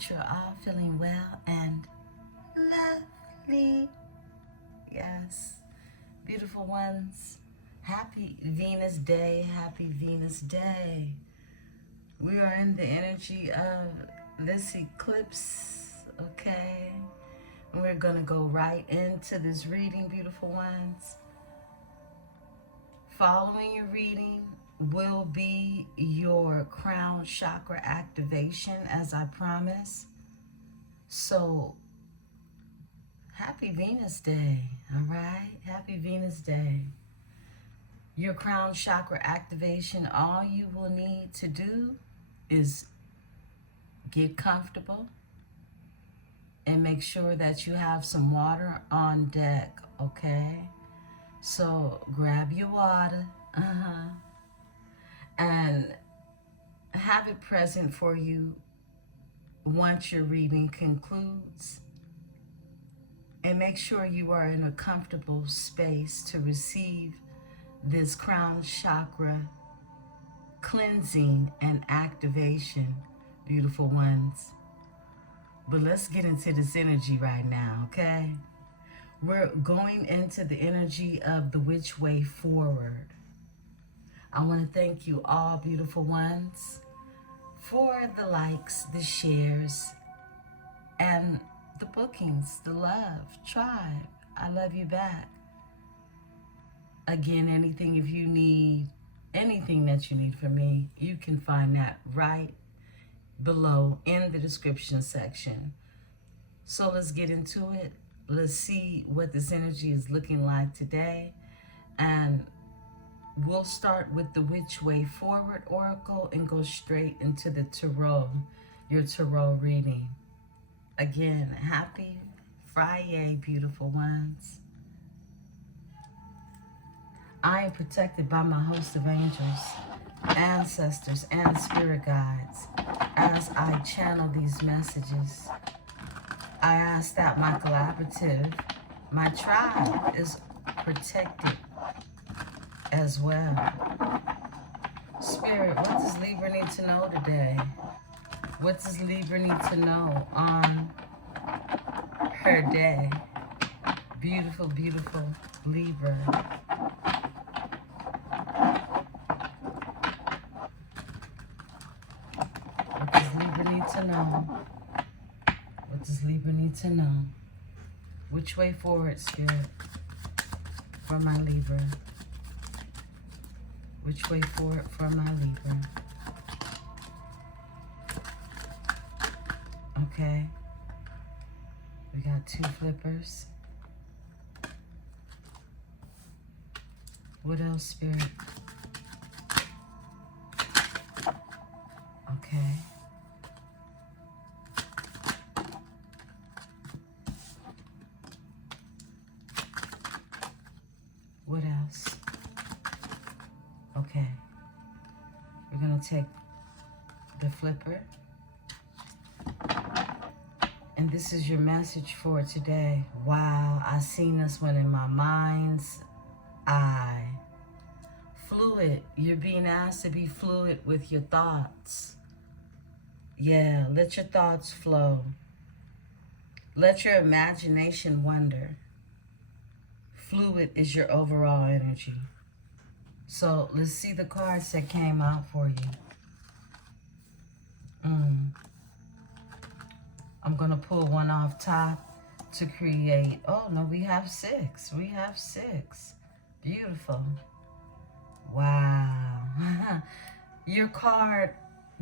that you're all feeling well and lovely. Yes, beautiful ones. Happy Venus Day. Happy Venus Day. We are in the energy of this eclipse, okay? And we're going to go right into this reading, beautiful ones. Following your reading will be your crown chakra activation, as I promised. So, happy Venus Day, all right? Happy Venus Day. Your crown chakra activation, all you will need to do is get comfortable and make sure that you have some water on deck, okay? So, grab your water, and have it present for you once your reading concludes. And make sure you are in a comfortable space to receive this crown chakra cleansing and activation, beautiful ones. But let's get into this energy right now, okay? We're going into the energy of the which way forward. I want to thank you all, beautiful ones, for the likes, the shares, and the bookings, the love, tribe. I love you back. Again, anything, if you need anything that you need from me, you can find that right below in the description section. So let's get into it. Let's see what this energy is looking like today. And we'll start with the Which Way Forward Oracle and go straight into the Tarot, your Tarot reading. Again, happy Friday, beautiful ones. I am protected by my host of angels, ancestors, and spirit guides as I channel these messages. I ask that my collaborative, my tribe, is protected as well. Spirit, what does Libra need to know today? What does Libra need to know on her day? Beautiful, beautiful Libra. What does Libra need to know? What does Libra need to know? Which way forward, Spirit, for my Libra? Which way forward for my Libra? Okay. We got 2 flippers. What else, Spirit? Okay. What else? Okay. We're going to take the flipper. And this is your message for today. Wow, I seen this one in my mind's eye. Fluid. You're being asked to be fluid with your thoughts. Yeah, let your thoughts flow. Let your imagination wander. Fluid is your overall energy. So let's see the cards that came out for you. I'm going to pull one off top to create. Oh, no, we have 6. We have 6. Beautiful. Wow. Your card,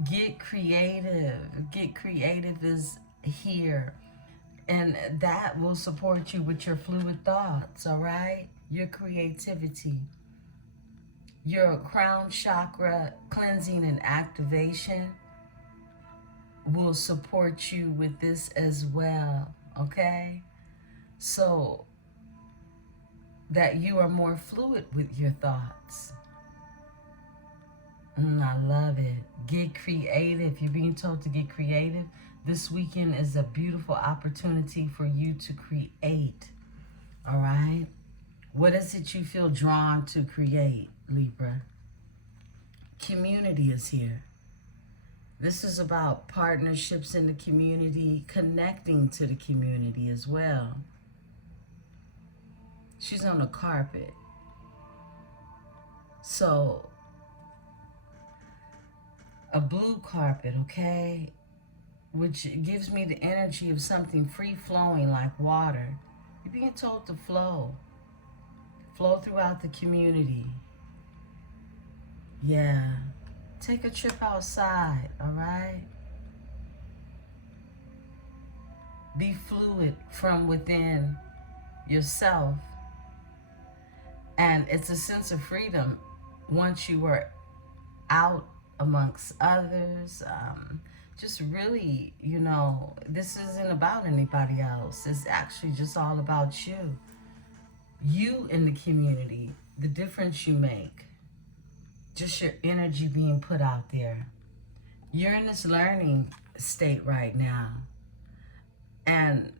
Get Creative. Get Creative is here. And that will support you with your fluid thoughts, all right? Your creativity. Your crown chakra cleansing and activation will support you with this as well, okay? So that you are more fluid with your thoughts. I love it. Get creative. You're being told to get creative. This weekend is a beautiful opportunity for you to create, all right? What is it you feel drawn to create, Libra? Community is here. This is about partnerships in the community, connecting to the community as well. She's on the carpet. So, a blue carpet, okay? Which gives me the energy of something free-flowing like water. You're being told to flow. Flow throughout the community. Yeah. Take a trip outside, all right? Be fluid from within yourself. And it's a sense of freedom once you are out amongst others. Just really, you know, this isn't about anybody else. It's actually just all about you. You in the community, the difference you make. Just your energy being put out there. You're in this learning state right now. And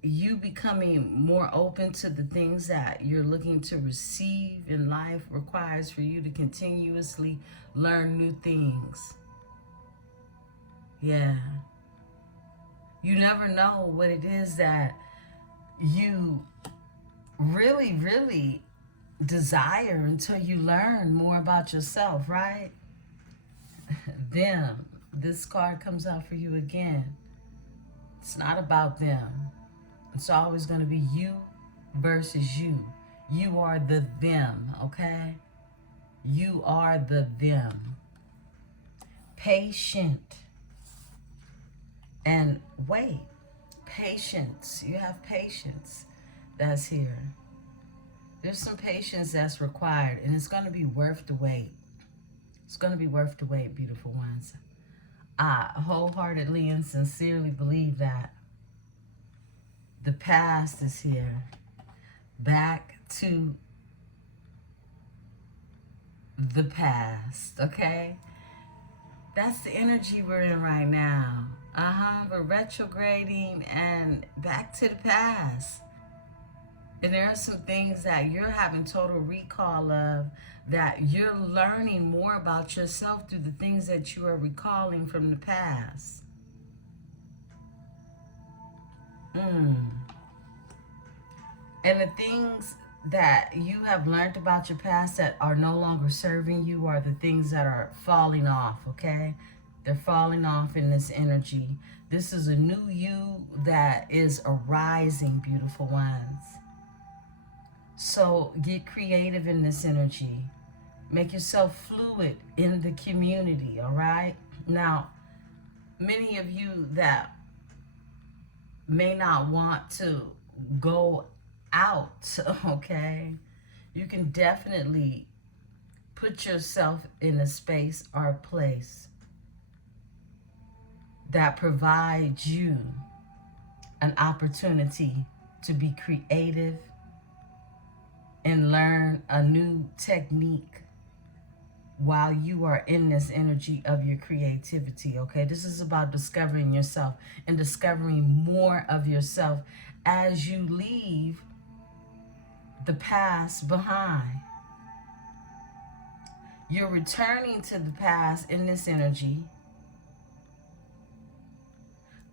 you becoming more open to the things that you're looking to receive in life requires for you to continuously learn new things. Yeah. You never know what it is that you really, really desire until you learn more about yourself, right? Them. This card comes out for you again. It's not about them. It's always going to be you versus you. You are the them, okay? You are the them. Patient. And wait. Patience. You have patience that's here. There's some patience that's required, and it's going to be worth the wait. It's going to be worth the wait, beautiful ones. I wholeheartedly and sincerely believe that the past is here. Back to the past, okay? That's the energy we're in right now. We're retrograding and back to the past. And there are some things that you're having total recall of, that you're learning more about yourself through the things that you are recalling from the past. And the things that you have learned about your past that are no longer serving you are the things that are falling off, okay? They're falling off in this energy. This is a new you that is arising, beautiful ones. So get creative in this energy. Make yourself fluid in the community, all right? Now, many of you that may not want to go out, okay? You can definitely put yourself in a space or a place that provides you an opportunity to be creative and learn a new technique while you are in this energy of your creativity, okay? This is about discovering yourself and discovering more of yourself as you leave the past behind. You're returning to the past in this energy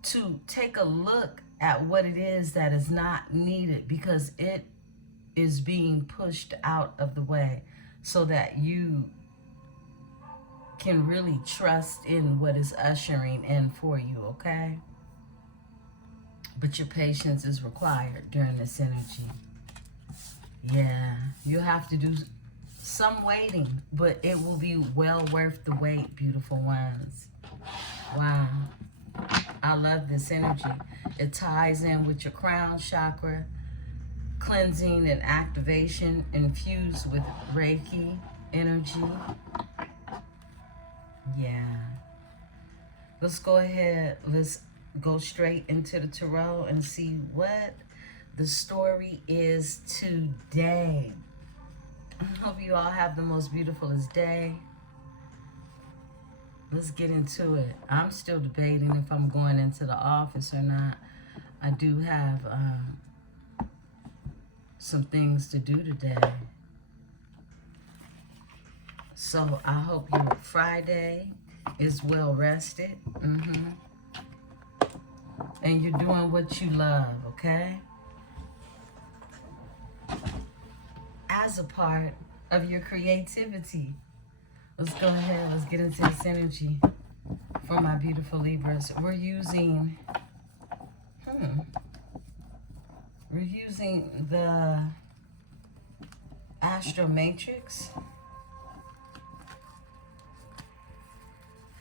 to take a look at what it is that is not needed, because it is being pushed out of the way so that you can really trust in what is ushering in for you, okay? But your patience is required during this energy. Yeah, you have to do some waiting, but it will be well worth the wait, beautiful ones. Wow. I love this energy. It ties in with your crown chakra, cleansing and activation infused with Reiki energy. Yeah. Let's go ahead. Let's go straight into the tarot and see what the story is today. I hope you all have the most beautifulest day. Let's get into it. I'm still debating if I'm going into the office or not. I do have some things to do today. So I hope your Friday is well rested. And you're doing what you love, okay? As a part of your creativity. Let's go ahead, let's get into this energy for my beautiful Libras. We're using the Astro Matrix.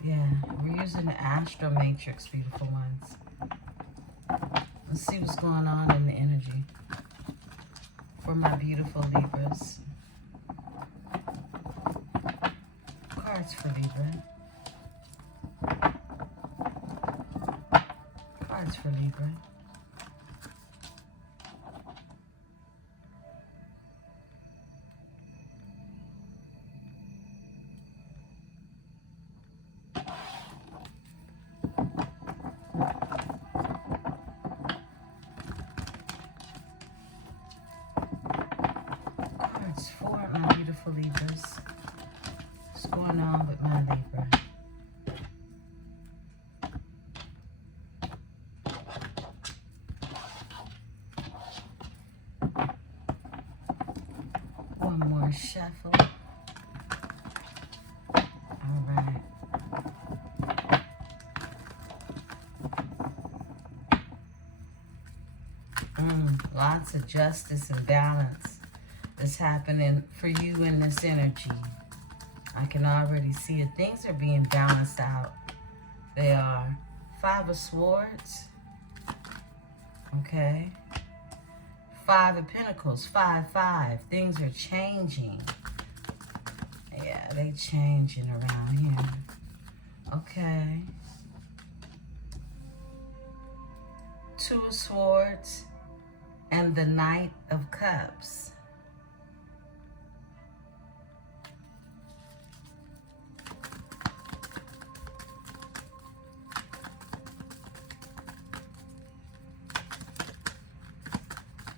Yeah, we're using the Astro Matrix, beautiful ones. Let's see what's going on in the energy for my beautiful Libras. Cards for Libra. Cards for Libra. Cards for my beautiful Libras. What's going on with my Libra? One more shuffle. All right. Lots of justice and balance is happening for you in this energy. I can already see it. Things are being balanced out. They are. 5 of Swords. Okay. 5 of Pentacles. 5, 5. Things are changing. Yeah, they changing around here. Okay. 2 of Swords. And the Knight of Cups.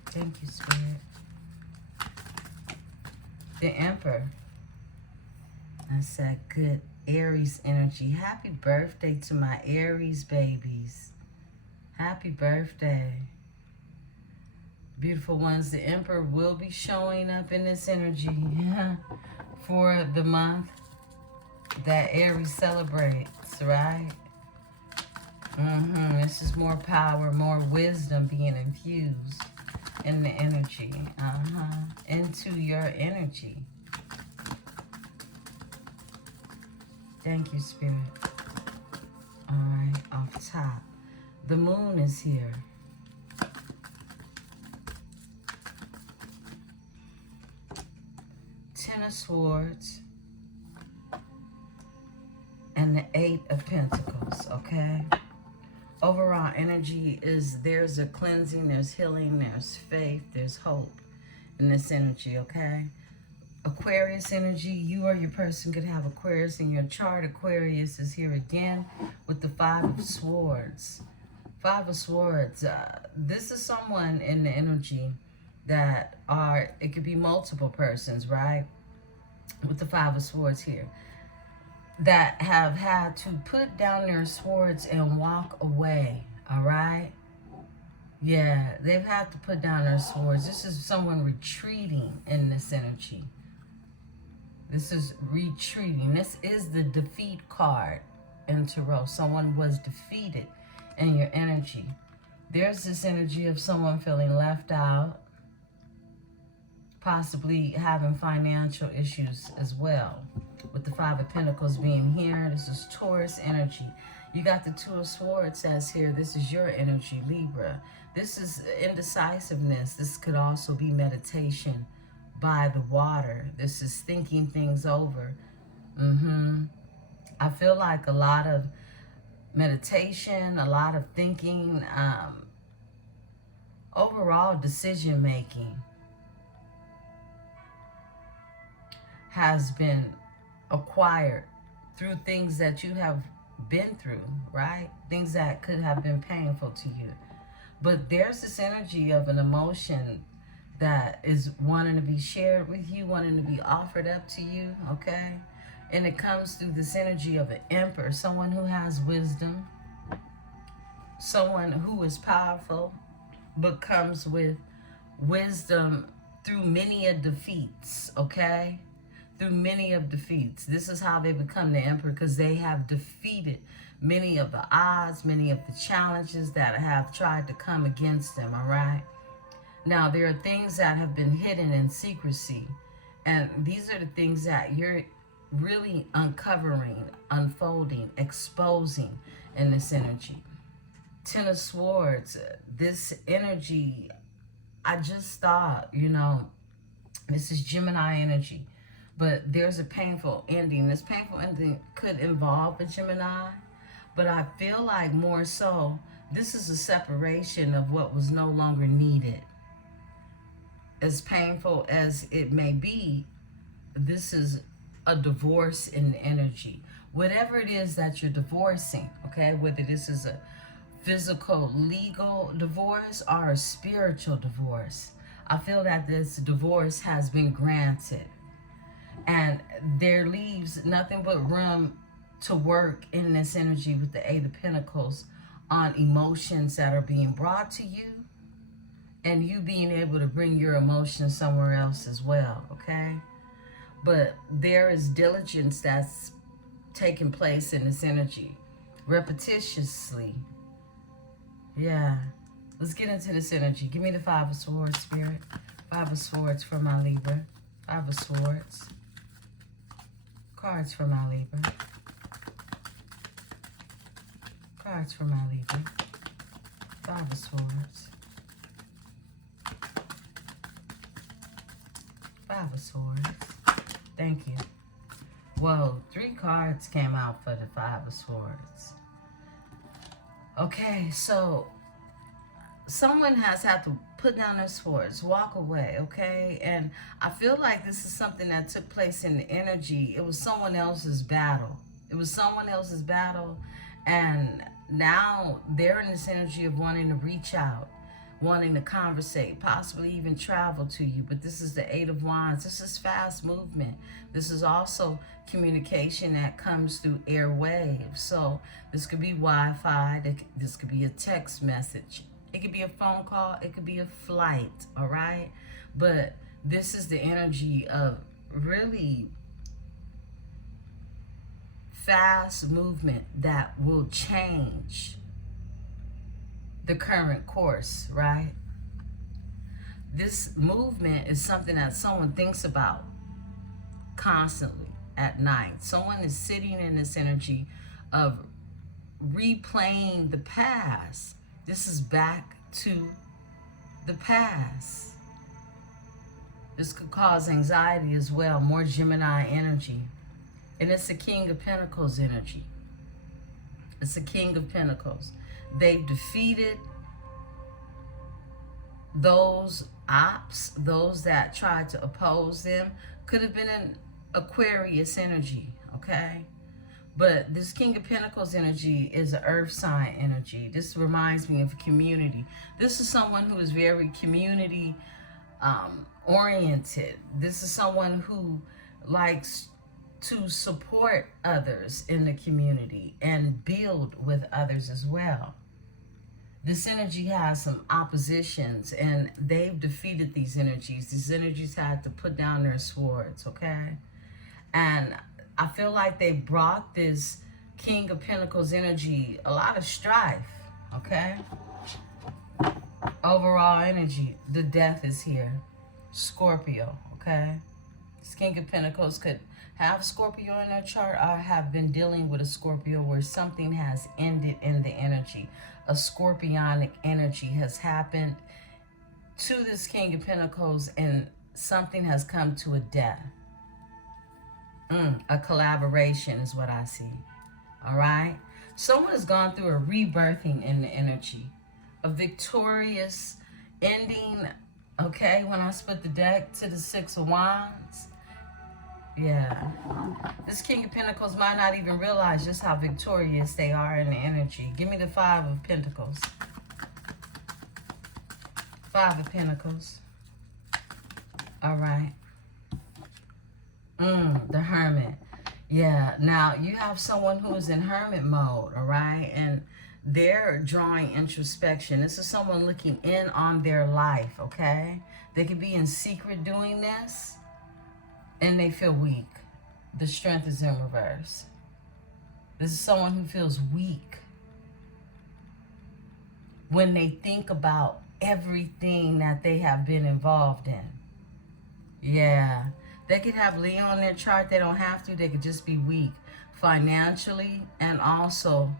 Thank you, Spirit. The Emperor. That's that good Aries energy. Happy birthday to my Aries babies. Happy birthday. Beautiful ones, the Emperor will be showing up in this energy for the month that Aries celebrates, right? This is more power, more wisdom being infused in the energy, into your energy. Thank you, Spirit. All right, off top. The Moon is here. Ten of Swords and the 8 of Pentacles, okay? Overall energy is there's a cleansing, there's healing, there's faith, there's hope in this energy, okay? Aquarius energy, you or your person could have Aquarius in your chart. Aquarius is here again with the 5 of Swords. 5 of Swords, this is someone in the energy that are, it could be multiple persons, right? With the 5 of Swords here, that have had to put down their swords and walk away, all right? Yeah, they've had to put down their swords. This is someone retreating in this energy. This is retreating. This is the defeat card in Tarot. Someone was defeated in your energy. There's this energy of someone feeling left out, possibly having financial issues as well. With the 5 of Pentacles being here, this is Taurus energy. You got the 2 of Swords says here, this is your energy, Libra. This is indecisiveness. This could also be meditation by the water. This is thinking things over. I feel like a lot of meditation, a lot of thinking, overall decision making has been acquired through things that you have been through, right? Things that could have been painful to you. But there's this energy of an emotion that is wanting to be shared with you, wanting to be offered up to you, okay? And it comes through this energy of an emperor, someone who has wisdom, someone who is powerful, but comes with wisdom through many of defeats, okay? Through many of defeats. This is how they become the emperor, because they have defeated many of the odds, many of the challenges that have tried to come against them, all right? Now, there are things that have been hidden in secrecy, and these are the things that you're really uncovering, unfolding, exposing in this energy. Ten of Swords, this energy, I just thought, you know, this is Gemini energy, but there's a painful ending. This painful ending could involve a Gemini, but I feel like more so, this is a separation of what was no longer needed. As painful as it may be, this is a divorce in energy. Whatever it is that you're divorcing, okay, whether this is a physical, legal divorce or a spiritual divorce, I feel that this divorce has been granted. And there leaves nothing but room to work in this energy with the Eight of Pentacles on emotions that are being brought to you, and you being able to bring your emotions somewhere else as well, okay? But there is diligence that's taking place in this energy, repetitiously. Yeah. Let's get into this energy. Give me the Five of Swords, Spirit. Five of Swords for my Libra. Five of Swords. Cards for my Libra. Cards for my Libra. Five of Swords. Five of Swords. Thank you. Well, 3 cards came out for the Five of Swords. Okay, so someone has had to put down their swords, walk away, okay? And I feel like this is something that took place in the energy. It was someone else's battle. It was someone else's battle, and now they're in this energy of wanting to reach out, wanting to conversate, possibly even travel to you. But this is the Eight of Wands. This is fast movement. This is also communication that comes through airwaves. So this could be Wi-Fi. This could be a text message. It could be a phone call. It could be a flight, all right? But this is the energy of really fast movement that will change the current course, right? This movement is something that someone thinks about constantly at night. Someone is sitting in this energy of replaying the past. This is back to the past. This could cause anxiety as well, more Gemini energy. And it's the King of Pentacles energy. It's the King of Pentacles. They've defeated those ops, those that tried to oppose them. Could have been an Aquarius energy, okay? But this King of Pentacles energy is an earth sign energy. This reminds me of community. This is someone who is very community oriented. This is someone who likes to support others in the community and build with others as well. This energy has some oppositions, and they've defeated these energies. These energies had to put down their swords, okay? And I feel like they brought this King of Pentacles energy a lot of strife, okay? Overall energy, the death is here. Scorpio, okay? This King of Pentacles could have Scorpio in their chart or have been dealing with a Scorpio where something has ended in the energy. A scorpionic energy has happened to this King of Pentacles, and something has come to a death. A collaboration is what I see. All right? Someone has gone through a rebirthing in the energy. A victorious ending. Okay, when I split the deck to the Six of Wands. Yeah. This King of Pentacles might not even realize just how victorious they are in the energy. Give me the Five of Pentacles. Five of Pentacles. All right. The Hermit. Yeah, now you have someone who is in hermit mode, all right? And they're drawing introspection. This is someone looking in on their life, okay? They could be in secret doing this and they feel weak. The strength is in reverse. This is someone who feels weak when they think about everything that they have been involved in. Yeah. They could have Leo on their chart. They don't have to. They could just be weak financially and also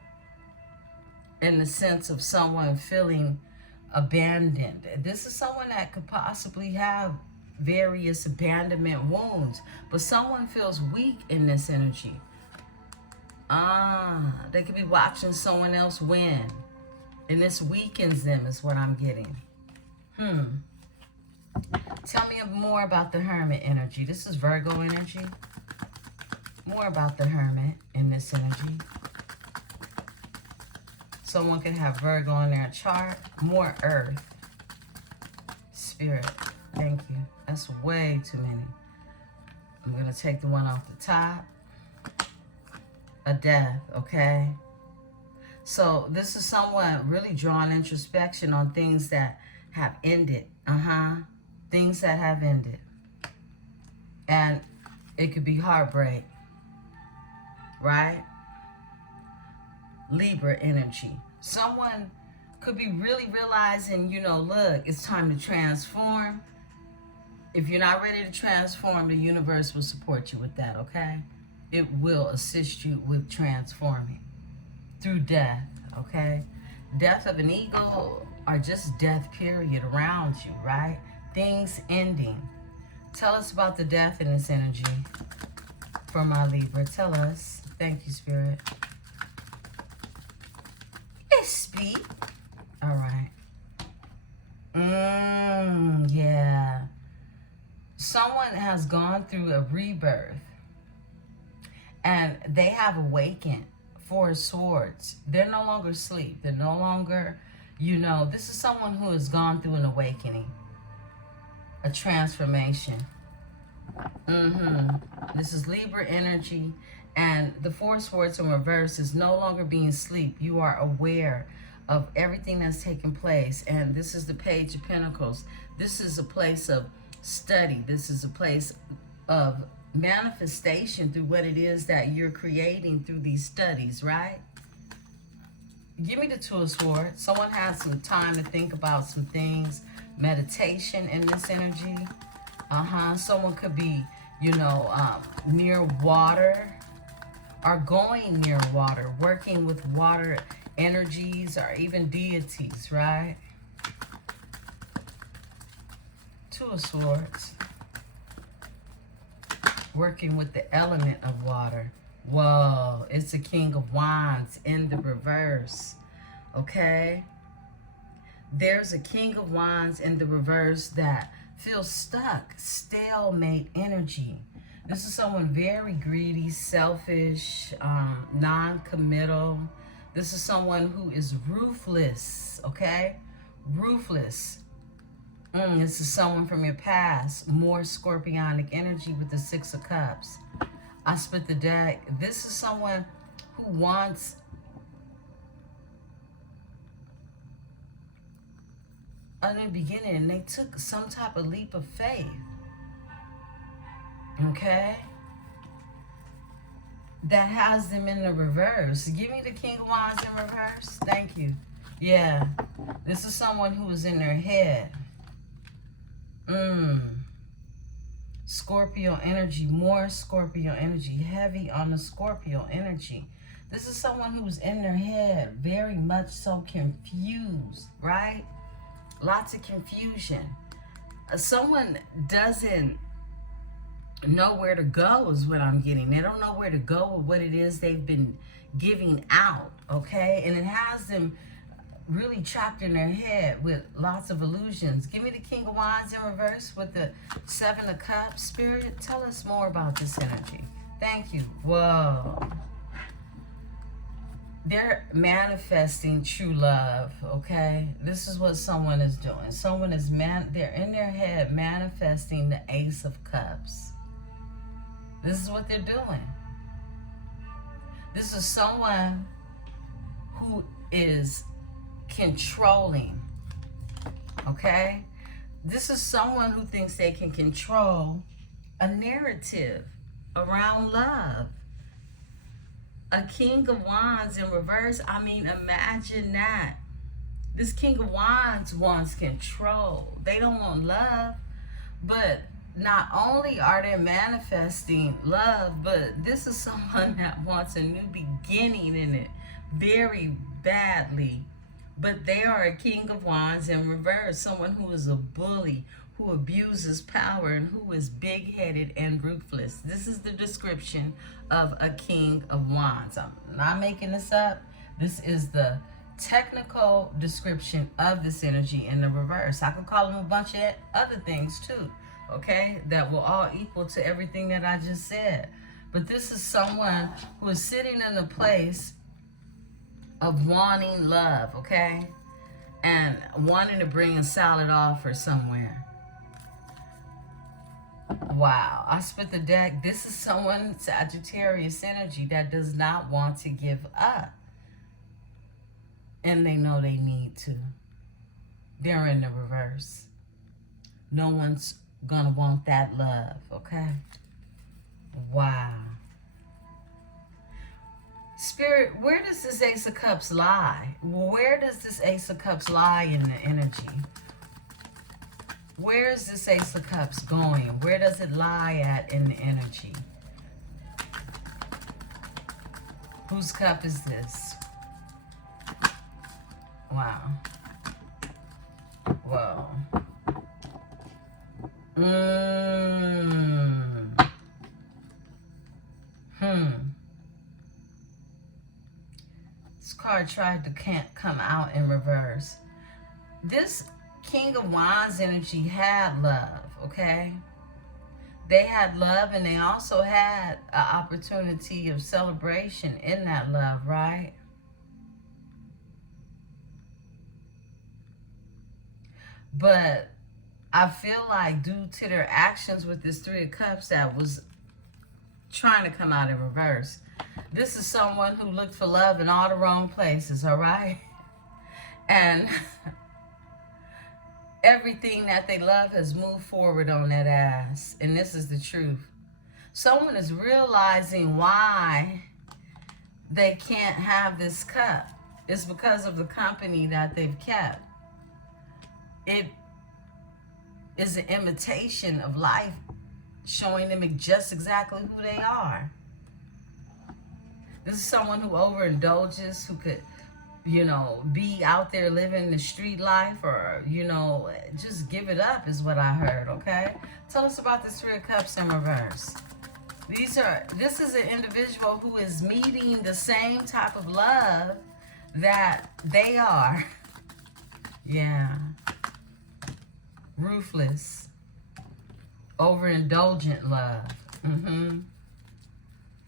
in the sense of someone feeling abandoned. This is someone that could possibly have various abandonment wounds, but someone feels weak in this energy. They could be watching someone else win, and this weakens them is what I'm getting. Tell me more about the Hermit energy. This is Virgo energy. More about the Hermit in this energy. Someone could have Virgo on their chart. More Earth. Spirit. Thank you. That's way too many. I'm going to take the one off the top. A death, okay? So this is someone really drawing introspection on things that have ended. Things that have ended. And it could be heartbreak, right? Libra energy. Someone could be really realizing, look, it's time to transform. If you're not ready to transform, the universe will support you with that, okay? It will assist you with transforming through death, okay? Death of an ego or just death period around you, right? Things ending. Tell us about the death in this energy for my Libra. Tell us. Thank you, Spirit. Speak. All right. Yeah. Someone has gone through a rebirth and they have awakened. Four of Swords. They're no longer asleep. They're no longer, this is someone who has gone through an awakening. A transformation. This is Libra energy. And the Four of Swords in reverse is no longer being asleep. You are aware of everything that's taking place. And this is the Page of Pentacles. This is a place of study. This is a place of manifestation through what it is that you're creating through these studies, right? Give me the Two of Swords. Someone has some time to think about some things. Meditation in this energy. Someone could be, near water or going near water, working with water energies or even deities, right? Two of Swords. Working with the element of water. Whoa, it's the King of Wands in the reverse, okay? There's a King of Wands in the reverse that feels stuck, stalemate energy. This is someone very greedy, selfish, non-committal. This is someone who is ruthless, okay? Ruthless. This is someone from your past. More scorpionic energy with the Six of Cups. I split the deck. This is someone who wants in the beginning, they took some type of leap of faith. Okay? That has them in the reverse. Give me the King of Wands in reverse. Thank you. Yeah. This is someone who is in their head. Scorpio energy. More Scorpio energy. Heavy on the Scorpio energy. This is someone who's in their head. Very much so confused. Right? Lots of confusion. Someone doesn't know where to go is what I'm getting. They don't know where to go with what it is they've been giving out, okay? And it has them really trapped in their head with lots of illusions. Give me the King of Wands in reverse with the Seven of Cups. Spirit, tell us more about this energy. Thank you. Whoa. They're manifesting true love, okay? This is what someone is doing. Someone is they're in their head manifesting the Ace of Cups. This is what they're doing. This is someone who is controlling, okay? This is someone who thinks they can control a narrative around love. A King of Wands in reverse. I mean, imagine that. This King of Wands wants control. They don't want love. But not only are they manifesting love, but this is someone that wants a new beginning in it very badly. But they are a King of Wands in reverse. Someone who is a bully, who abuses power, and who is big-headed and ruthless. This is the description of a King of Wands. I'm not making this up. This is the technical description of this energy in the reverse. I could call them a bunch of other things too, okay, that will all equal to everything that I just said. But this is someone who is sitting in a place of wanting love, okay, and wanting to bring a solid offer somewhere. Wow, I split the deck. This is someone, Sagittarius energy, that does not want to give up. And they know they need to. They're in the reverse. No one's gonna want that love, okay? Wow. Spirit, where does this Ace of Cups lie? Where does this Ace of Cups lie in the energy? Where is this Ace of Cups going? Where does it lie at in the energy? Whose cup is this? Wow. Whoa. This card tried to can't come out in reverse. This King of Wands energy had love, okay? They had love, and they also had an opportunity of celebration in that love, right? But I feel like due to their actions with this Three of Cups that was trying to come out in reverse, this is someone who looked for love in all the wrong places, all right? And everything that they love has moved forward on that ass. And this is the truth. Someone is realizing why they can't have this cup. It's because of the company that they've kept. It is an imitation of life, showing them just exactly who they are. This is someone who overindulges, who could, you know, be out there living the street life, or, you know, just give it up is what I heard, okay? Tell us about this Three of Cups in reverse. This is an individual who is meeting the same type of love that they are. Yeah. Ruthless. Overindulgent love.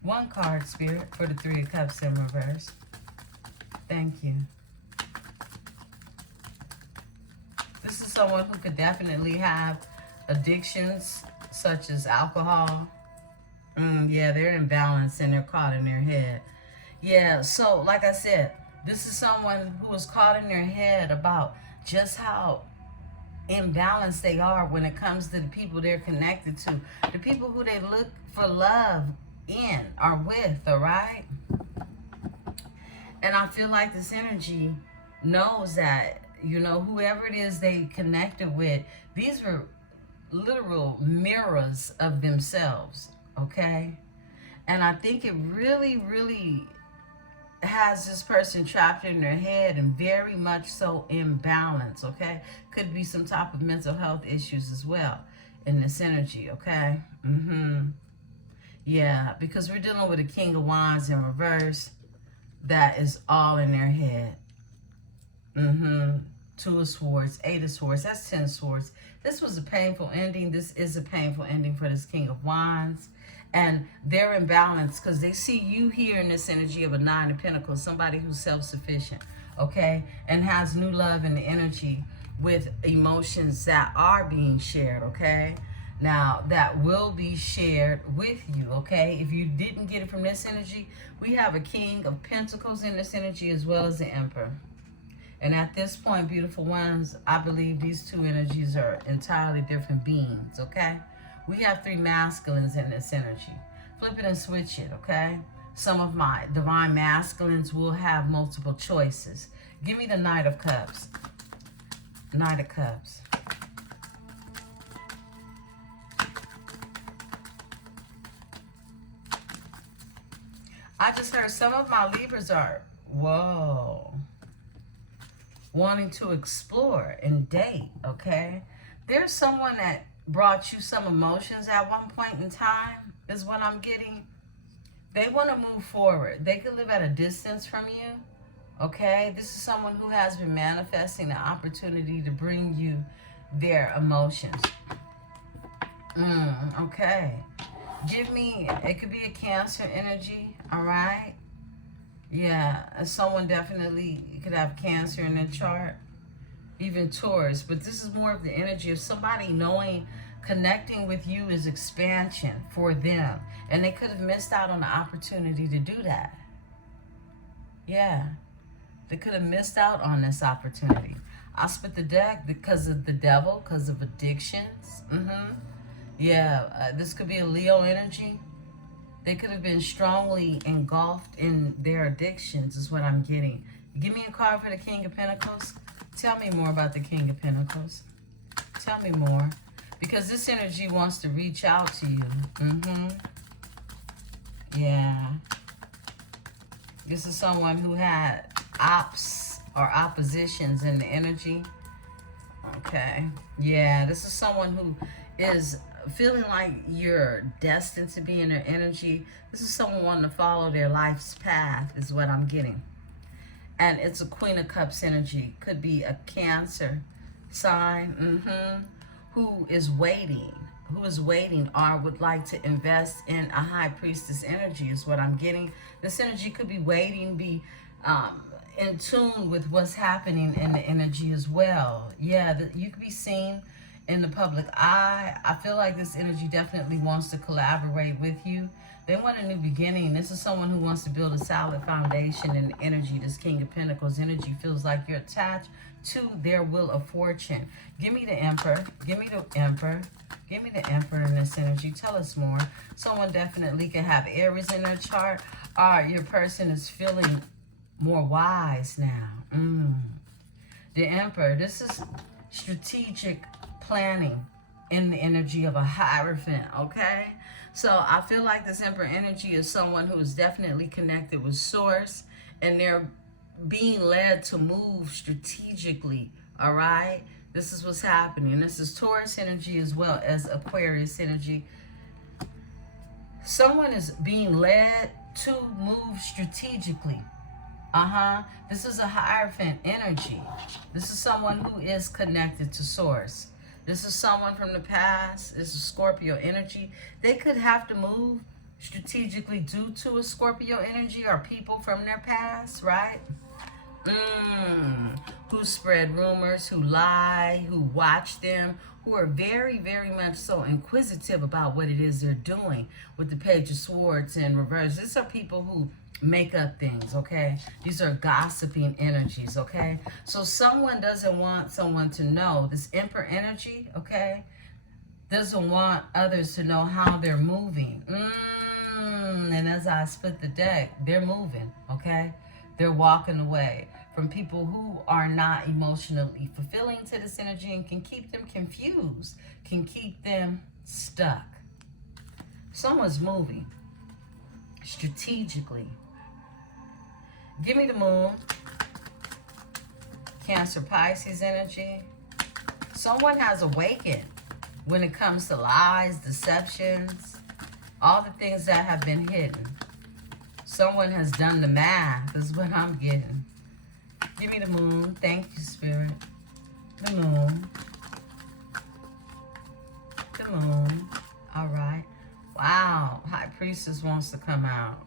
One card, Spirit, for the Three of Cups in reverse. Thank you. This is someone who could definitely have addictions, such as alcohol. Yeah, they're imbalanced and they're caught in their head. Yeah, so like I said, this is someone who is caught in their head about just how imbalanced they are when it comes to the people they're connected to. The people who they look for love in or with, all right? And I feel like this energy knows that, you know, whoever it is they connected with, these were literal mirrors of themselves, okay? And I think it really, really has this person trapped in their head and very much so imbalanced, okay? Could be some type of mental health issues as well in this energy, okay? Yeah, because we're dealing with a King of Wands in reverse. That is all in their head. Two of Swords, Eight of Swords, that's 10 Swords. This was a painful ending. This is a painful ending for this King of Wands. And they're imbalanced because they see you here in this energy of a Nine of Pentacles, somebody who's self-sufficient, okay? And has new love in the energy with emotions that are being shared, okay? Now, that will be shared with you, okay? If you didn't get it from this energy, we have a King of Pentacles in this energy as well as the Emperor. And at this point, beautiful ones, I believe these two energies are entirely different beings, okay? We have three masculines in this energy. Flip it and switch it, okay? Some of my divine masculines will have multiple choices. Give me the Knight of Cups. Knight of Cups. I just heard some of my Libras are, whoa, wanting to explore and date, okay? There's someone that brought you some emotions at one point in time, is what I'm getting. They want to move forward. They could live at a distance from you, okay? This is someone who has been manifesting the opportunity to bring you their emotions. Okay. Give me, it could be a Cancer energy, all right? Yeah, someone definitely could have Cancer in their chart, even Taurus, but this is more of the energy of somebody knowing connecting with you is expansion for them, and they could have missed out on the opportunity to do that. Yeah, they could have missed out on this opportunity. I split the deck because of the devil, because of addictions. Yeah, this could be a Leo energy. They could have been strongly engulfed in their addictions is what I'm getting. Give me a card for the King of Pentacles. Tell me more about the King of Pentacles. Tell me more. Because this energy wants to reach out to you. Yeah. This is someone who had ops or oppositions in the energy. Okay. Yeah, this is someone who is feeling like you're destined to be in their energy. This is someone wanting to follow their life's path is what I'm getting. And it's a Queen of Cups energy. Could be a Cancer sign. Who is waiting or would like to invest in a High Priestess energy is what I'm getting. This energy could be waiting, be in tune with what's happening in the energy as well. Yeah, you could be seen in the public eye. I feel like this energy definitely wants to collaborate with you. They want a new beginning. This is someone who wants to build a solid foundation in the energy. This King of Pentacles energy feels like you're attached to their wheel of fortune. Give me the Emperor. Give me the Emperor. Give me the Emperor in this energy. Tell us more. Someone definitely can have Aries in their chart. Your person is feeling more wise now. The Emperor. This is strategic planning in the energy of a Hierophant, okay? So I feel like this Emperor energy is someone who is definitely connected with Source, and they're being led to move strategically, all right? This is what's happening. This is Taurus energy as well as Aquarius energy. Someone is being led to move strategically. This is a Hierophant energy. This is someone who is connected to Source. This is someone from the past. This is Scorpio energy. They could have to move strategically due to a Scorpio energy or people from their past, right? Who spread rumors, who lie, who watch them, who are very, very much so inquisitive about what it is they're doing with the Page of Swords in reverse. These are people who make up things, okay? These are gossiping energies, okay? So someone doesn't want someone to know. This Emperor energy, okay, doesn't want others to know how they're moving. And as I split the deck, they're moving, okay? They're walking away from people who are not emotionally fulfilling to this energy and can keep them confused, can keep them stuck. Someone's moving strategically. Give me the Moon. Cancer Pisces energy. Someone has awakened when it comes to lies, deceptions, all the things that have been hidden. Someone has done the math is what I'm getting. Give me the Moon. Thank you, Spirit. The Moon. The Moon. All right. Wow. High Priestess wants to come out.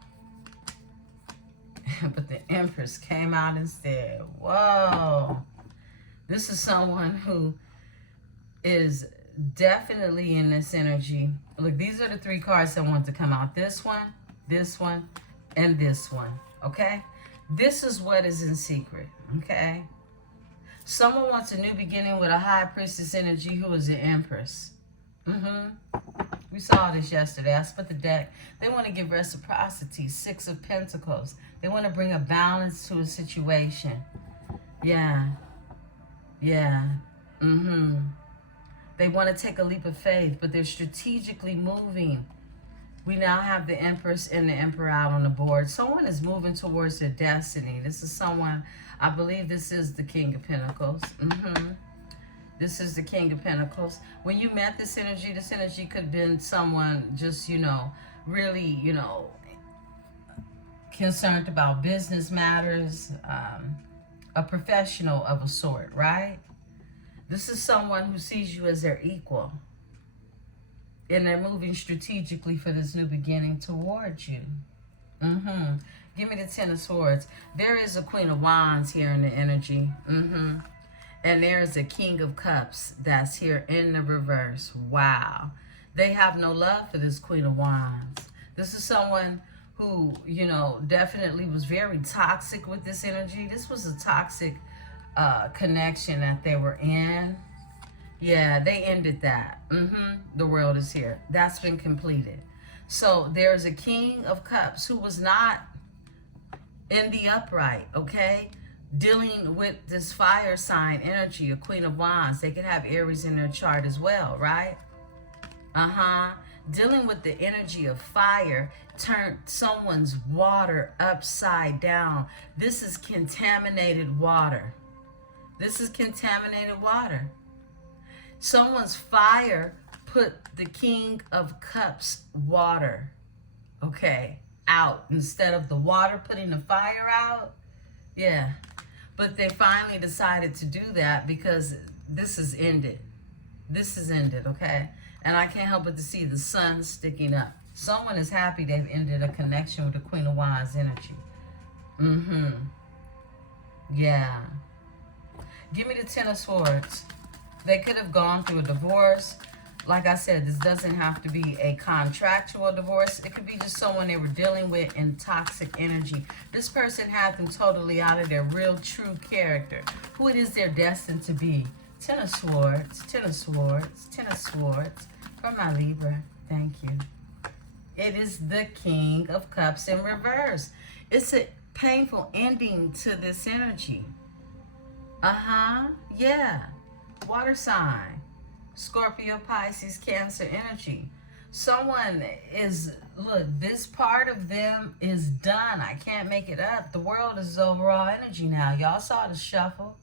But the Empress came out instead. Whoa. This is someone who is definitely in this energy. Look, these are the three cards that want to come out. This one, and this one. Okay? This is what is in secret. Okay? Someone wants a new beginning with a high priestess energy who is an empress. We saw this yesterday. I split the deck. They want to give reciprocity. 6 of Pentacles. They want to bring a balance to a situation. Yeah. Yeah. They want to take a leap of faith, but they're strategically moving. We now have the Empress and the Emperor out on the board. Someone is moving towards their destiny. This is someone, I believe this is the King of Pentacles. This is the King of Pentacles. When you met this energy could have been someone just, really, concerned about business matters, a professional of a sort, right? This is someone who sees you as their equal. And they're moving strategically for this new beginning towards you. Give me the Ten of Swords. There is a Queen of Wands here in the energy. And there is a King of Cups that's here in the reverse. Wow. They have no love for this Queen of Wands. This is someone who, definitely was very toxic with this energy. This was a toxic connection that they were in. Yeah, they ended that. The world is here. That's been completed. So there's a King of Cups who was not in the upright, okay? Dealing with this fire sign energy, a Queen of Wands. They could have Aries in their chart as well, right? Dealing with the energy of fire turned someone's water upside down. This is contaminated water. This is contaminated water. Someone's fire put the King of Cups water, okay, out instead of the water putting the fire out. Yeah. But they finally decided to do that because this is ended. This is ended, okay? And I can't help but to see the sun sticking up. Someone is happy they've ended a connection with the Queen of Wands energy. Yeah. Give me the Ten of Swords. They could have gone through a divorce. Like I said, this doesn't have to be a contractual divorce. It could be just someone they were dealing with in toxic energy. This person had them totally out of their real, true character. Who it is they're destined to be. Ten of Swords, Ten of Swords, Ten of Swords. For my Libra, thank you. It is the King of Cups in reverse. It's a painful ending to this energy. Yeah. Water sign. Scorpio, Pisces, Cancer energy. Someone is, look, this part of them is done. I can't make it up. The world is overall energy now. Y'all saw the shuffle.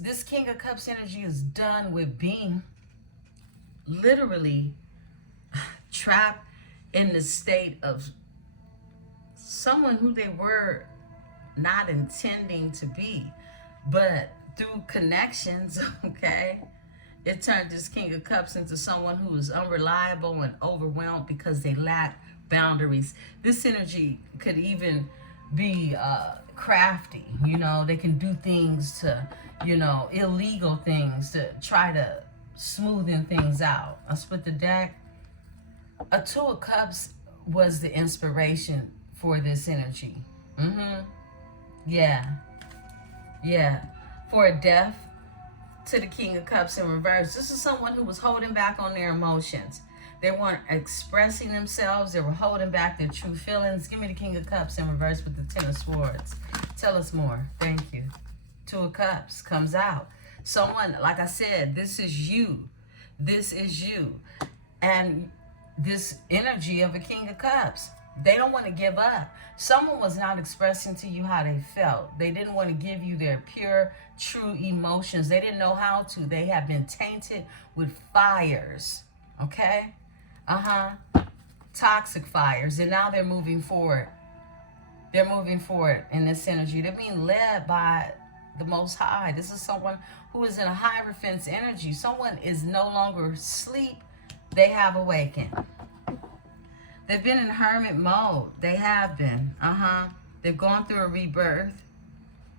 This King of Cups energy is done with being literally trapped in the state of someone who they were not intending to be. But through connections, okay, it turned this King of Cups into someone who is unreliable and overwhelmed because they lack boundaries. This energy could even be crafty, they can do things to, illegal things to try to smoothen things out. I split the deck. A Two of Cups was the inspiration for this energy. Yeah. For a death to the King of Cups in reverse. This is someone who was holding back on their emotions. They weren't expressing themselves. They were holding back their true feelings. Give me the King of Cups in reverse with the Ten of Swords. Tell us more. Thank you. Two of Cups comes out. Someone, like I said, this is you. This is you. And this energy of a King of Cups. They don't want to give up. Someone was not expressing to you how they felt. They didn't want to give you their pure, true emotions. They didn't know how to. They have been tainted with fires. Okay? Toxic fires. And now they're moving forward. They're moving forward in this energy. They're being led by the Most High. This is someone who is in a Hierophant's energy. Someone is no longer asleep. They have awakened. They've been in hermit mode. They have been. They've gone through a rebirth.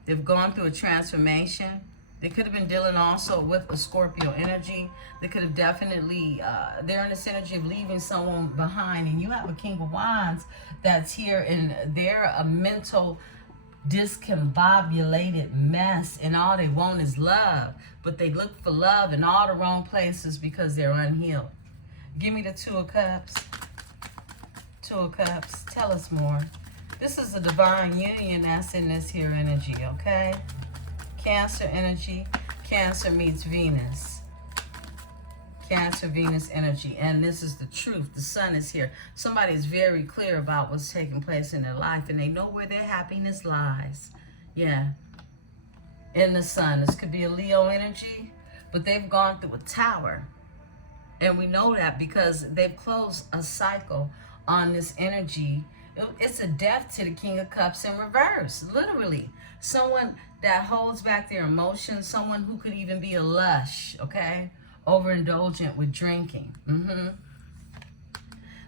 They've gone through a transformation. They could have been dealing also with a Scorpio energy. They could have definitely, they're in this energy of leaving someone behind. And you have a King of Wands that's here, and they're a mental discombobulated mess, and all they want is love. But they look for love in all the wrong places because they're unhealed. Give me the Two of Cups. Two of Cups. Tell us more. This is a divine union that's in this here energy, okay? Cancer energy. Cancer meets Venus. Cancer, Venus energy. And this is the truth. The sun is here. Somebody is very clear about what's taking place in their life, and they know where their happiness lies. Yeah. In the sun. This could be a Leo energy, but they've gone through a tower. And we know that because they've closed a cycle on this energy. It's a death to the King of Cups in reverse, literally. Someone that holds back their emotions, someone who could even be a lush, okay? Overindulgent with drinking.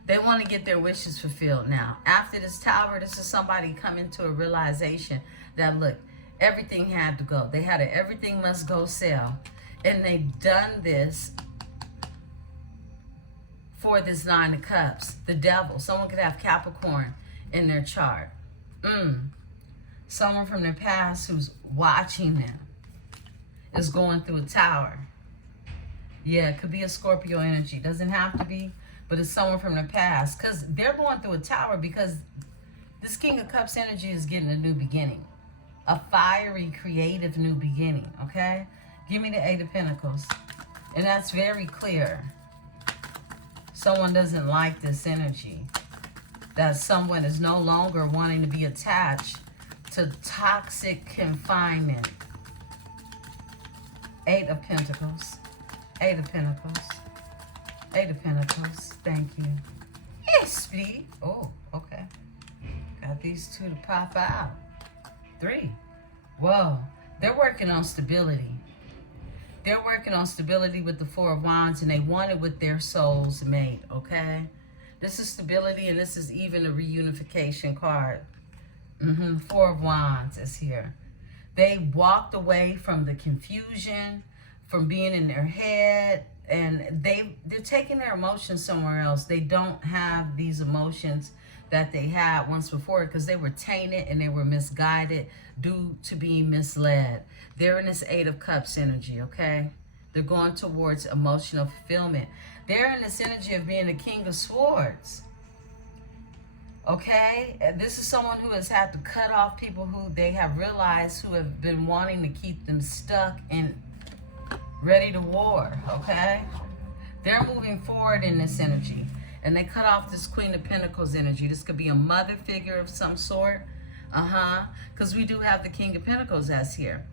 They want to get their wishes fulfilled now. After this tower, this is somebody coming to a realization that, look, everything had to go. They had a everything must go sale. And they've done this for this Nine of Cups, the devil. Someone could have Capricorn in their chart. Someone from their past who's watching them is going through a tower. Yeah, it could be a Scorpio energy. Doesn't have to be, but it's someone from their past. Because they're going through a tower because this King of Cups energy is getting a new beginning. A fiery, creative new beginning, okay? Give me the Eight of Pentacles. And that's very clear. Someone doesn't like this energy. That someone is no longer wanting to be attached to toxic confinement. Eight of Pentacles. Eight of Pentacles. Eight of Pentacles. Thank you. Yes, please. Oh, okay. Got these two to pop out. Three. Whoa. They're working on stability. They're working on stability with the Four of Wands, and they want it with their soul's mate, okay? This is stability, and this is even a reunification card. Four of Wands is here. They walked away from the confusion, from being in their head, and they're taking their emotions somewhere else. They don't have these emotions that they had once before because they were tainted and they were misguided due to being misled. They're in this Eight of Cups energy, okay? They're going towards emotional fulfillment. They're in this energy of being the King of Swords, okay? And this is someone who has had to cut off people who they have realized who have been wanting to keep them stuck and ready to war, okay? They're moving forward in this energy. And they cut off this Queen of Pentacles energy. This could be a mother figure of some sort. Because we do have the King of Pentacles as here.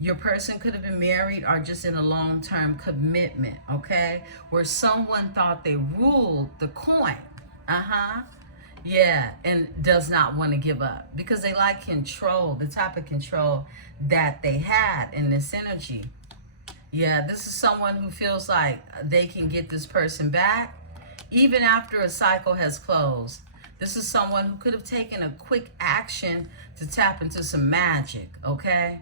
Your person could have been married or just in a long-term commitment, okay? Where someone thought they ruled the coin. Yeah, and does not want to give up. Because they like control, the type of control that they had in this energy. Yeah, this is someone who feels like they can get this person back even after a cycle has closed. This is someone who could have taken a quick action to tap into some magic, okay?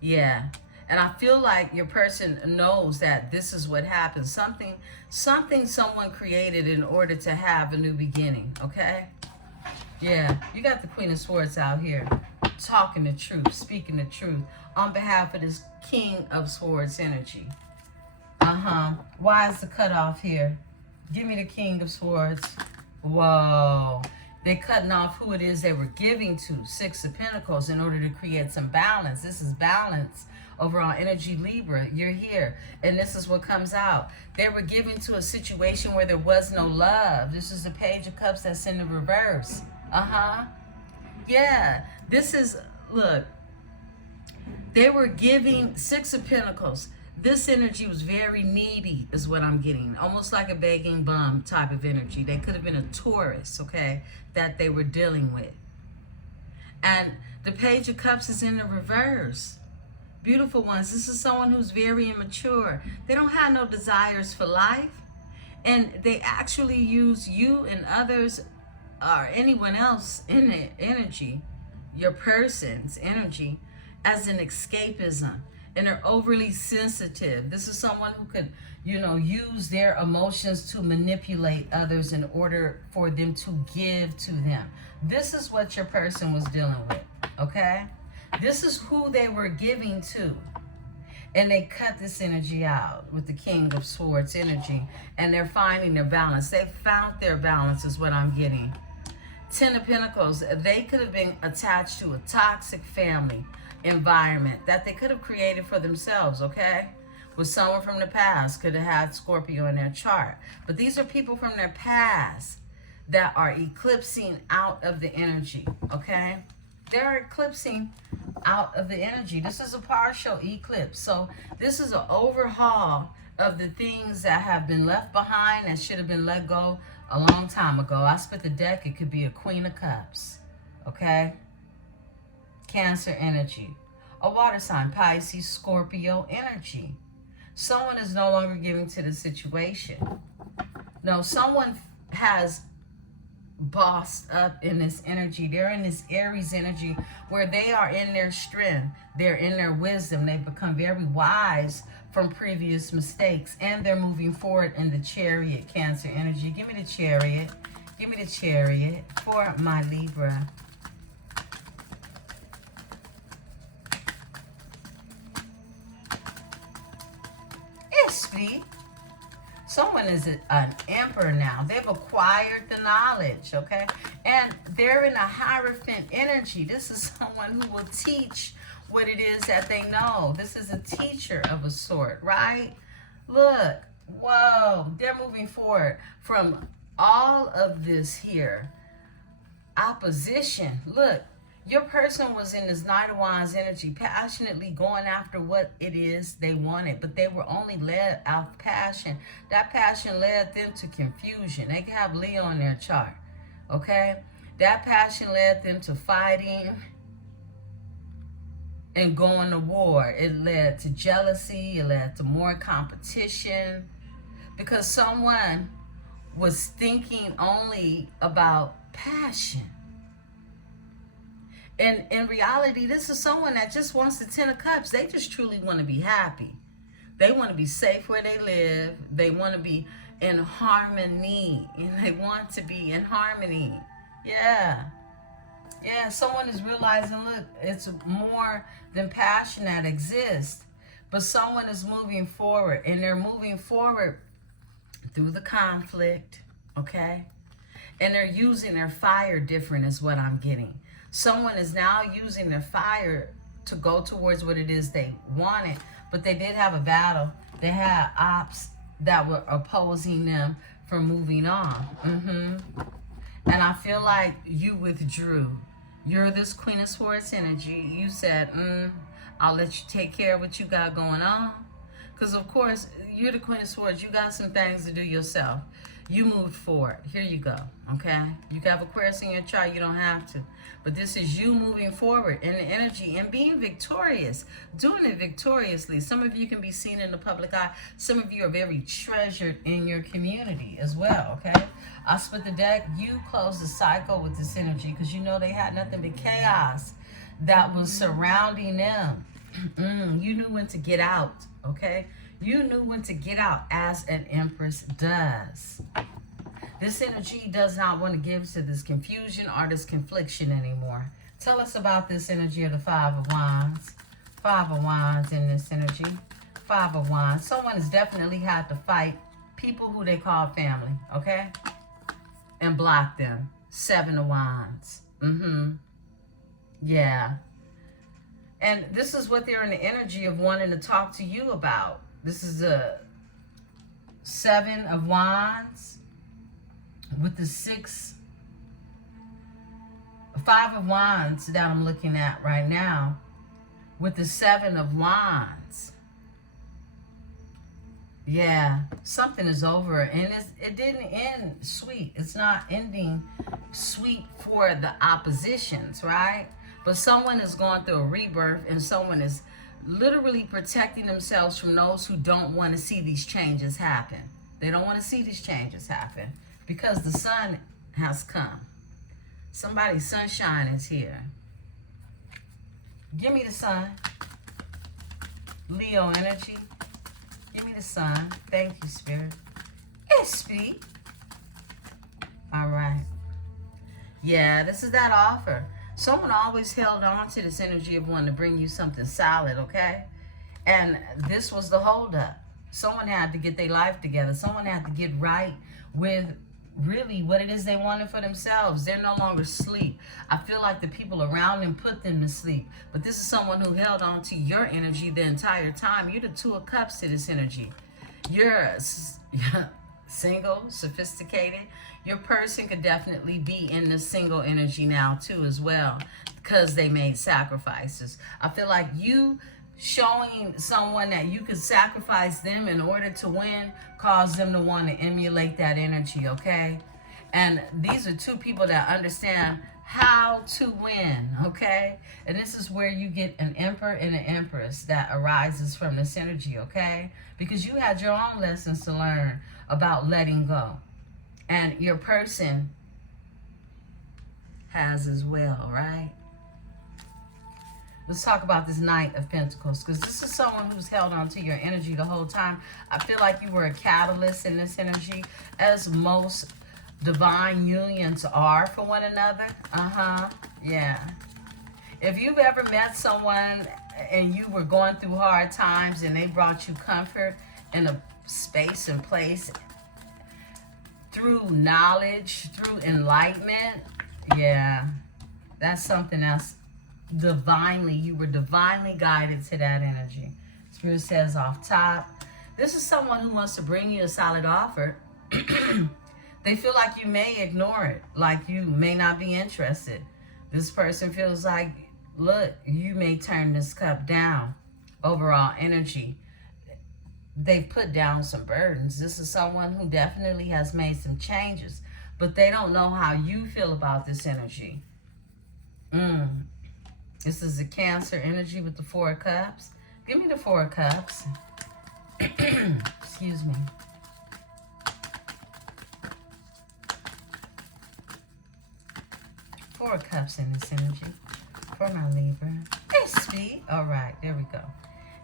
Yeah. And I feel like your person knows that this is what happens. Something someone created in order to have a new beginning, okay? Yeah, you got the Queen of Swords out here talking the truth, speaking the truth on behalf of this King of Swords energy. Why is the cutoff here? Give me the King of Swords. Whoa. They're cutting off who it is they were giving to. Six of Pentacles in order to create some balance. This is balance over on energy Libra. You're here. And this is what comes out. They were giving to a situation where there was no love. This is the Page of Cups that's in the reverse. Yeah. This is, look. They were giving Six of Pentacles. This energy was very needy is what I'm getting. Almost like a begging bum type of energy. They could have been a tourist, okay, that they were dealing with. And the Page of Cups is in the reverse. Beautiful ones. This is someone who's very immature. They don't have no desires for life. And they actually use you and others or anyone else in the energy, your person's energy, as an escapism, and they're overly sensitive. This is someone who could, use their emotions to manipulate others in order for them to give to them. This is what your person was dealing with, okay? This is who they were giving to. And they cut this energy out with the King of Swords energy. And they're finding their balance. They found their balance is what I'm getting. Ten of Pentacles, they could have been attached to a toxic family environment that they could have created for themselves, okay? With someone from the past, could have had Scorpio in their chart. But these are people from their past that are eclipsing out of the energy, okay? They're eclipsing out of the energy. This is a partial eclipse. So this is an overhaul of the things that have been left behind that should have been let go a long time ago. I split the deck. It could be a Queen of Cups, okay? Cancer energy. A water sign, Pisces, Scorpio energy. Someone is no longer giving to the situation. No, someone has bossed up in this energy. They're in this Aries energy where they are in their strength. They're in their wisdom. They've become very wise from previous mistakes. And they're moving forward in the Chariot, Cancer energy. Give me the Chariot. Give me the Chariot for my Libra. Esprit. Someone is an emperor now. They've acquired the knowledge, okay? And they're in a Hierophant energy. This is someone who will teach what it is that they know. This is a teacher of a sort, right? Look, whoa, they're moving forward from all of this here. Opposition. Look, your person was in this Knight of Wands energy, passionately going after what it is they wanted, but they were only led out of passion. That passion led them to confusion. They can have Leo in their chart, okay? That passion led them to fighting and going to war. It led to jealousy. It led to more competition because someone was thinking only about passion. And in reality, this is someone that just wants the Ten of Cups. They just truly want to be happy. They want to be safe where they live. They want to be in harmony. And they want to be in harmony. Yeah. Yeah, someone is realizing, look, it's more than passion that exists. But someone is moving forward. And they're moving forward through the conflict, okay? And they're using their fire different is what I'm getting. Someone is now using their fire to go towards what it is they wanted, but they did have a battle. They had ops that were opposing them from moving on. And I feel like you withdrew. You're this Queen of Swords energy. You said, I'll let you take care of what you got going on. Because, of course, you're the Queen of Swords. You got some things to do yourself. You moved forward. Here you go, okay? You have Aquarius in your chart. You don't have to. But this is you moving forward in the energy and being victorious, doing it victoriously. Some of you can be seen in the public eye. Some of you are very treasured in your community as well, okay? I split the deck. You close the cycle with this energy because you know they had nothing but chaos that was surrounding them. You knew when to get out, okay? You knew when to get out, as an Empress does. This energy does not want to give to this confusion or this confliction anymore. Tell us about this energy of the Five of Wands. Five of Wands in this energy. Five of Wands. Someone has definitely had to fight people who they call family, okay? And block them. Seven of Wands. Yeah. And this is what they're in the energy of wanting to talk to you about. This is a Seven of Wands with the Five of Wands that I'm looking at right now with the Seven of Wands. Yeah, something is over, and it didn't end sweet. It's not ending sweet for the oppositions, right? But someone is going through a rebirth, and someone is literally protecting themselves from those who don't want to see these changes happen. They don't want to see these changes happen because the sun has come. Somebody's sunshine is here. Give me the sun. Leo energy. Give me the sun. Thank you, Spirit. Esprit. All right. Yeah, this is that offer. Someone always held on to this energy of wanting to bring you something solid, okay? And this was the holdup. Someone had to get their life together. Someone had to get right with really what it is they wanted for themselves. They're no longer asleep. I feel like the people around them put them to sleep. But this is someone who held on to your energy the entire time. You're the Two of Cups to this energy. You're single, sophisticated. Your person could definitely be in the single energy now too as well, because they made sacrifices. I feel like you showing someone that you could sacrifice them in order to win caused them to want to emulate that energy, okay? And these are two people that understand how to win, okay? And this is where you get an Emperor and an Empress that arises from this energy, okay? Because you had your own lessons to learn about letting go. And your person has as well, right? Let's talk about this Knight of Pentacles, because this is someone who's held on to your energy the whole time. I feel like you were a catalyst in this energy, as most divine unions are for one another. Yeah. If you've ever met someone and you were going through hard times and they brought you comfort in a space and place through knowledge, through enlightenment, yeah, that's something else. Divinely, you were divinely guided to that energy. Spirit says off top, this is someone who wants to bring you a solid offer. They feel like you may ignore it, like you may not be interested. This person feels like, look, you may turn this cup down. Overall energy, they've put down some burdens. This is someone who definitely has made some changes, but they don't know how you feel about this energy. This is a Cancer energy with the Four of Cups. Give me the Four of Cups. Excuse me. Four of Cups in this energy for my Libra. Esprit. All right, there we go.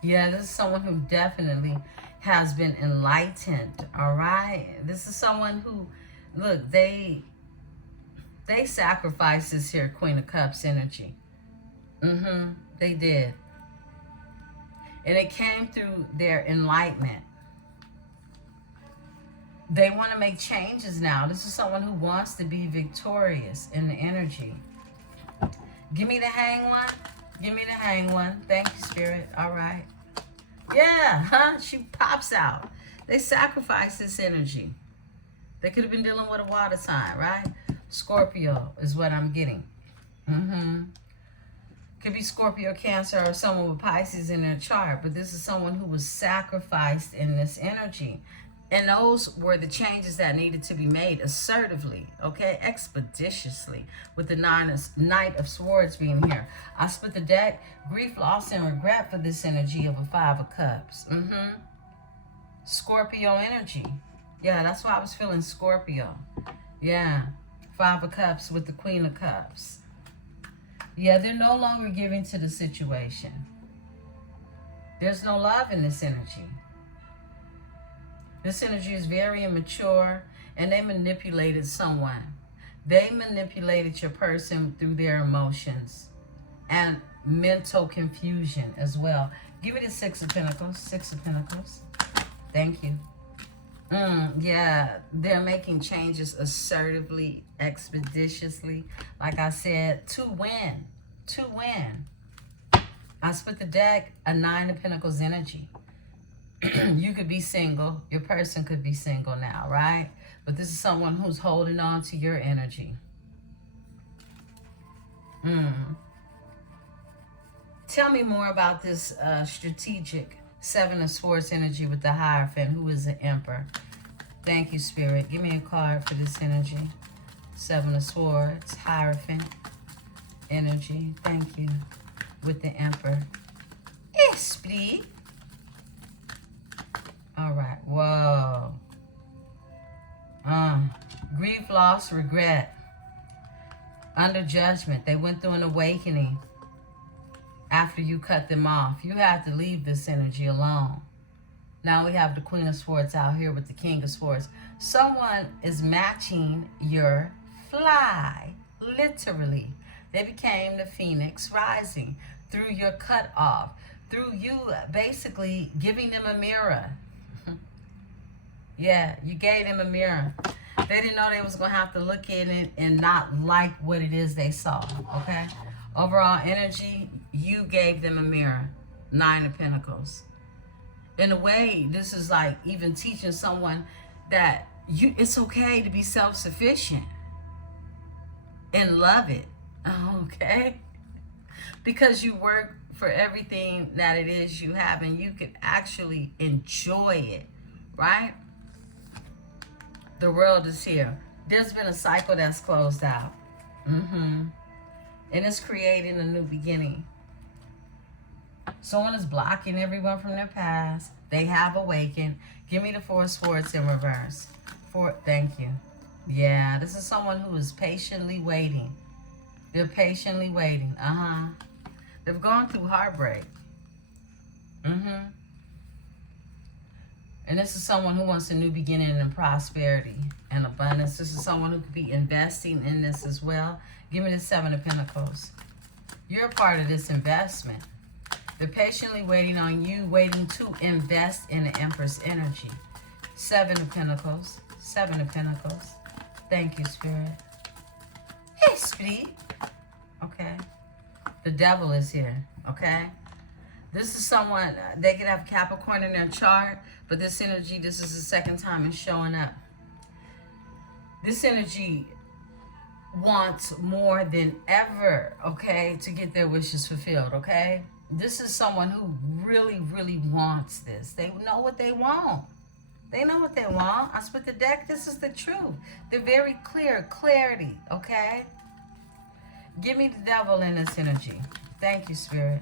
Yeah, this is someone who definitely has been enlightened. All right. This is someone who, look, they sacrificed this here Queen of Cups energy. They did. And it came through their enlightenment. They want to make changes now. This is someone who wants to be victorious in the energy. Give me the Hang One. Give me the Hang One. Thank you, Spirit. All right. Yeah, she pops out. They sacrifice this energy. They could have been dealing with a water sign, right? Scorpio is what I'm getting. Could be Scorpio, Cancer, or someone with Pisces in their chart. But this is someone who was sacrificed in this energy. And those were the changes that needed to be made assertively, okay, expeditiously, with the Knight of Swords being here. I split the deck, grief, loss, and regret for this energy of a Five of Cups. Scorpio energy. Yeah, that's why I was feeling Scorpio. Yeah, Five of Cups with the Queen of Cups. Yeah, they're no longer giving to the situation. There's no love in this energy. This energy is very immature, and they manipulated someone. They manipulated your person through their emotions and mental confusion as well. Give me the Six of Pentacles. Six of Pentacles. Thank you. Yeah, they're making changes assertively, expeditiously. Like I said, to win. To win. I split the deck, a Nine of Pentacles energy. You could be single. Your person could be single now, right? But this is someone who's holding on to your energy. Tell me more about this strategic Seven of Swords energy with the Hierophant, who is the Emperor. Thank you, Spirit. Give me a card for this energy. Seven of Swords, Hierophant energy. Thank you. With the Emperor. Esprit. All right. Whoa. Grief, loss, regret. Under judgment. They went through an awakening after you cut them off. You had to leave this energy alone. Now we have the Queen of Swords out here with the King of Swords. Someone is matching your fly, literally. They became the phoenix rising through your cut off, through you basically giving them a mirror. Yeah, you gave them a mirror. They didn't know they was going to have to look in it and not like what it is they saw, okay? Overall energy, you gave them a mirror. 9 of Pentacles. In a way, this is like even teaching someone that it's okay to be self-sufficient and love it, okay? Because you work for everything that it is you have, and you can actually enjoy it, right? The world is here. There's been a cycle that's closed out. And it's creating a new beginning. Someone is blocking everyone from their past. They have awakened. Give me the 4 of Swords in reverse. Thank you. Yeah, this is someone who is patiently waiting. They're patiently waiting. They've gone through heartbreak. And this is someone who wants a new beginning and prosperity and abundance. This is someone who could be investing in this as well. Give me the 7 of Pentacles. You're a part of this investment. They're patiently waiting on you, waiting to invest in the Empress energy. 7 of Pentacles. 7 of Pentacles. Thank you, Spirit. Hey, Spirit. Okay. The devil is here. Okay. This is someone, they could have Capricorn in their chart, but this energy, this is the second time it's showing up. This energy wants more than ever, okay, to get their wishes fulfilled, okay? This is someone who really, really wants this. They know what they want. They know what they want. I split the deck. This is the truth. They're very clear. Clarity, okay? Give me the devil in this energy. Thank you, Spirit.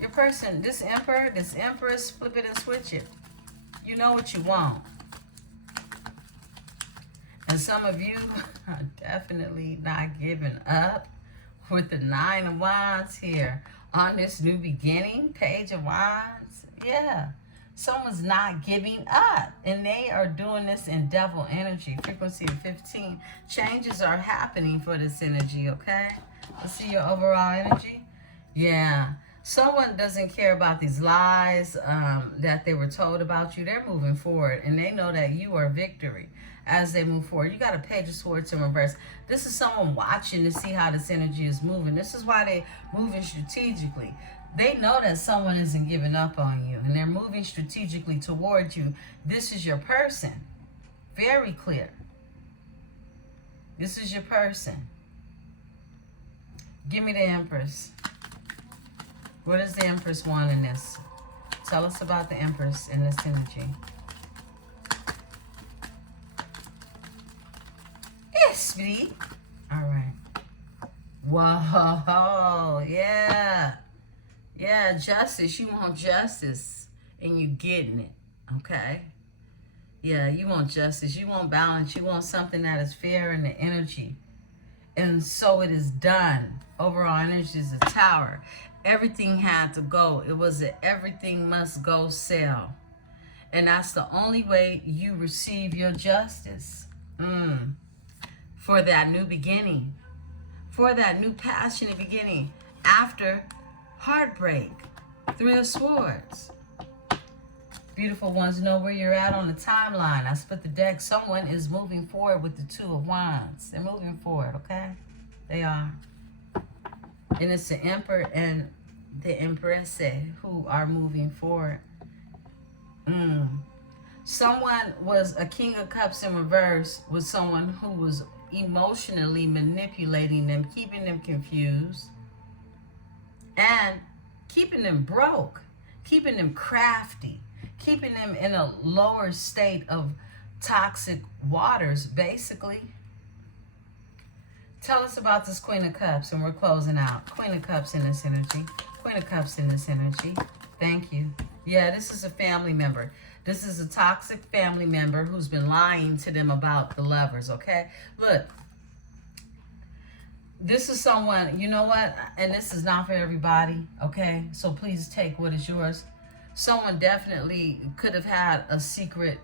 Your person, this Emperor, this Empress, flip it and switch it. You know what you want. And some of you are definitely not giving up with the 9 of Wands here. On this new beginning, Page of Wands. Yeah. Someone's not giving up. And they are doing this in devil energy. Frequency of 15. Changes are happening for this energy, okay? Let's see your overall energy. Yeah. Someone doesn't care about these lies that they were told about you. They're moving forward, and they know that you are victory as they move forward. You got a Page of Swords in reverse. This is someone watching to see how this energy is moving. This is why they're moving strategically. They know that someone isn't giving up on you, and they're moving strategically towards you. This is your person. Very clear. This is your person. Give me the Empress. What does the Empress want in this? Tell us about the Empress in this energy. Yes, sweetie. All right. Whoa, yeah. Yeah, justice. You want justice, and you getting it, okay? Yeah, you want justice. You want balance. You want something that is fair in the energy. And so it is done. Overall energy is a Tower. Everything had to go. It was an everything must go sale. And that's the only way you receive your justice. For that new beginning. For that new passionate beginning. After heartbreak. 3 of Swords. Beautiful ones, know where you're at on the timeline. I split the deck. Someone is moving forward with the 2 of Wands. They're moving forward, okay? They are. And it's the Emperor and the Empresse who are moving forward. Someone was a King of Cups in reverse with someone who was emotionally manipulating them, keeping them confused, and keeping them broke, keeping them crafty, keeping them in a lower state of toxic waters, basically. Tell us about this Queen of Cups, and we're closing out. Queen of Cups in this energy. Queen of Cups in this energy. Thank you. Yeah, this is a family member. This is a toxic family member who's been lying to them about the lovers, okay? Look, This is someone, you know what, and this is not for everybody, okay? So please take what is yours. Someone definitely could have had a secret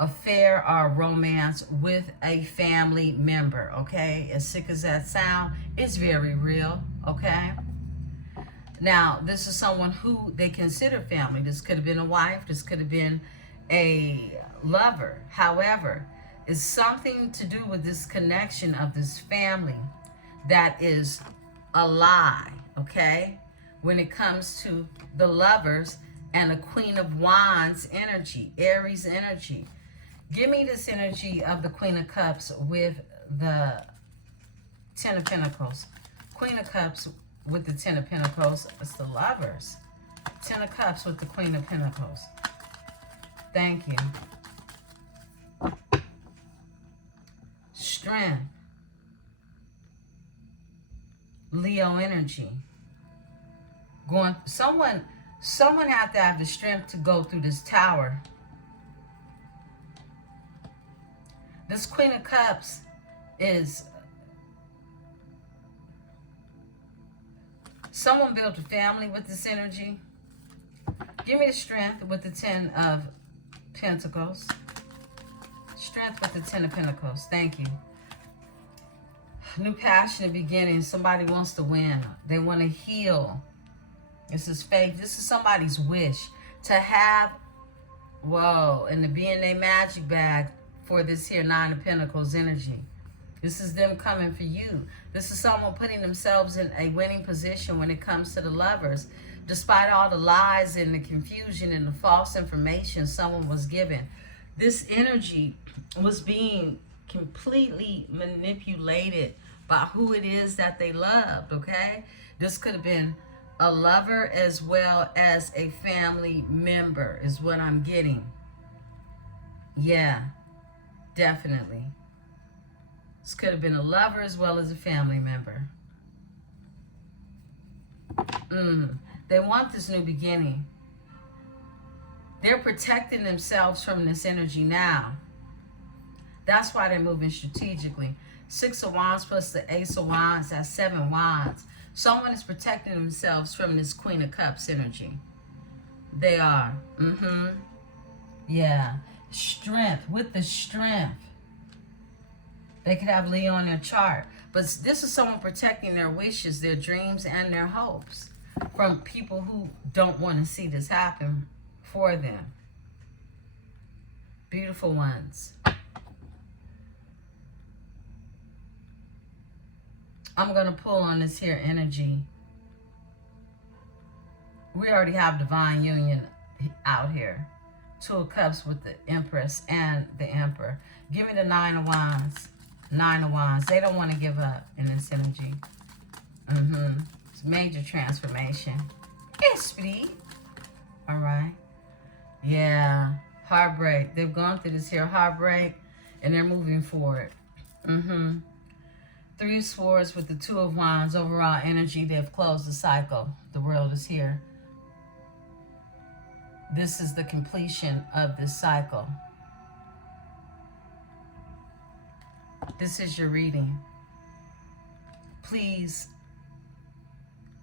affair or romance with a family member, okay? As sick as that sound, it's very real, okay? Now, this is someone who they consider family. This could have been a wife. This could have been a lover. However, it's something to do with this connection of this family that is a lie, okay? When it comes to the lovers and the Queen of Wands energy, Aries energy. Give me this energy of the Queen of Cups with the Ten of Pentacles. Queen of Cups with the Ten of Pentacles. It's the lovers. Ten of Cups with the Queen of Pentacles. Thank you. Strength. Leo energy. Someone have to have the strength to go through this tower. This Queen of Cups is someone built a family with this energy. Give me the strength with the Ten of Pentacles. Strength with the Ten of Pentacles. Thank you. New passionate beginning. Somebody wants to win. They want to heal. This is faith. This is somebody's wish to have, whoa, and to be in their magic bag for this here Nine of Pentacles energy. This is them coming for you. This is someone putting themselves in a winning position when it comes to the lovers. Despite all the lies and the confusion and the false information someone was given, this energy was being completely manipulated by who it is that they loved, okay? This could have been a lover as well as a family member is what I'm getting. Yeah, definitely. This could have been a lover as well as a family member. They want this new beginning. They're protecting themselves from this energy now. That's why they're moving strategically. Six of Wands plus the Ace of Wands, that's 7 Wands. Someone is protecting themselves from this Queen of Cups energy. They are. Yeah. Strength. With the strength. They could have Leo on their chart. But this is someone protecting their wishes, their dreams, and their hopes from people who don't want to see this happen for them. Beautiful ones. I'm going to pull on this here energy. We already have divine union out here. Two of Cups with the Empress and the Emperor. Give me the Nine of Wands. Nine of Wands. They don't want to give up in this energy. It's major transformation. Esprit. All right. Yeah. Heartbreak. They've gone through this here heartbreak and they're moving forward. Three Swords with the Two of Wands. Overall energy, they've closed the cycle. The world is here. This is the completion of this cycle. This is your reading. Please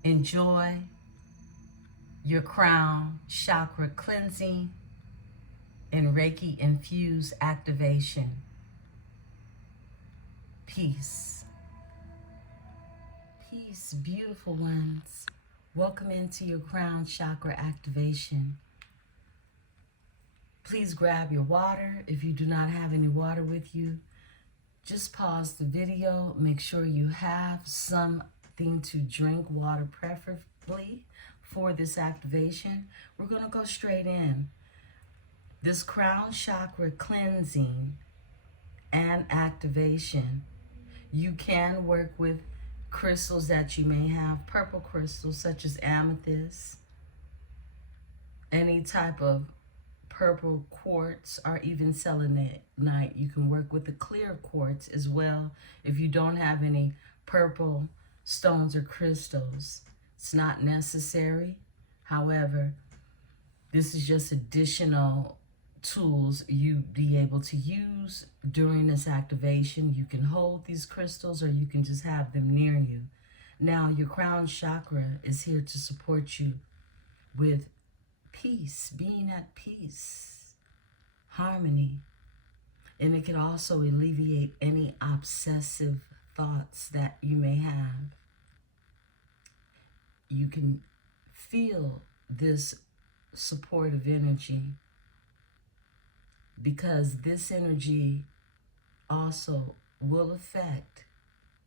enjoy your crown chakra cleansing and Reiki infused activation. Peace. Peace, beautiful ones. Welcome into your crown chakra activation. Please grab your water. If you do not have any water with you, just pause the video. Make sure you have something to drink, water preferably, for this activation. We're going to go straight in. This crown chakra cleansing and activation. You can work with crystals that you may have, purple crystals such as amethyst, any type of purple quartz, or even selenite. You can work with the clear quartz as well if you don't have any purple stones or crystals. It's not necessary. However, this is just additional tools you be able to use during this activation. You can hold these crystals or you can just have them near you. Now, your crown chakra is here to support you with peace, being at peace, harmony, and it can also alleviate any obsessive thoughts that you may have. You can feel this supportive energy because this energy also will affect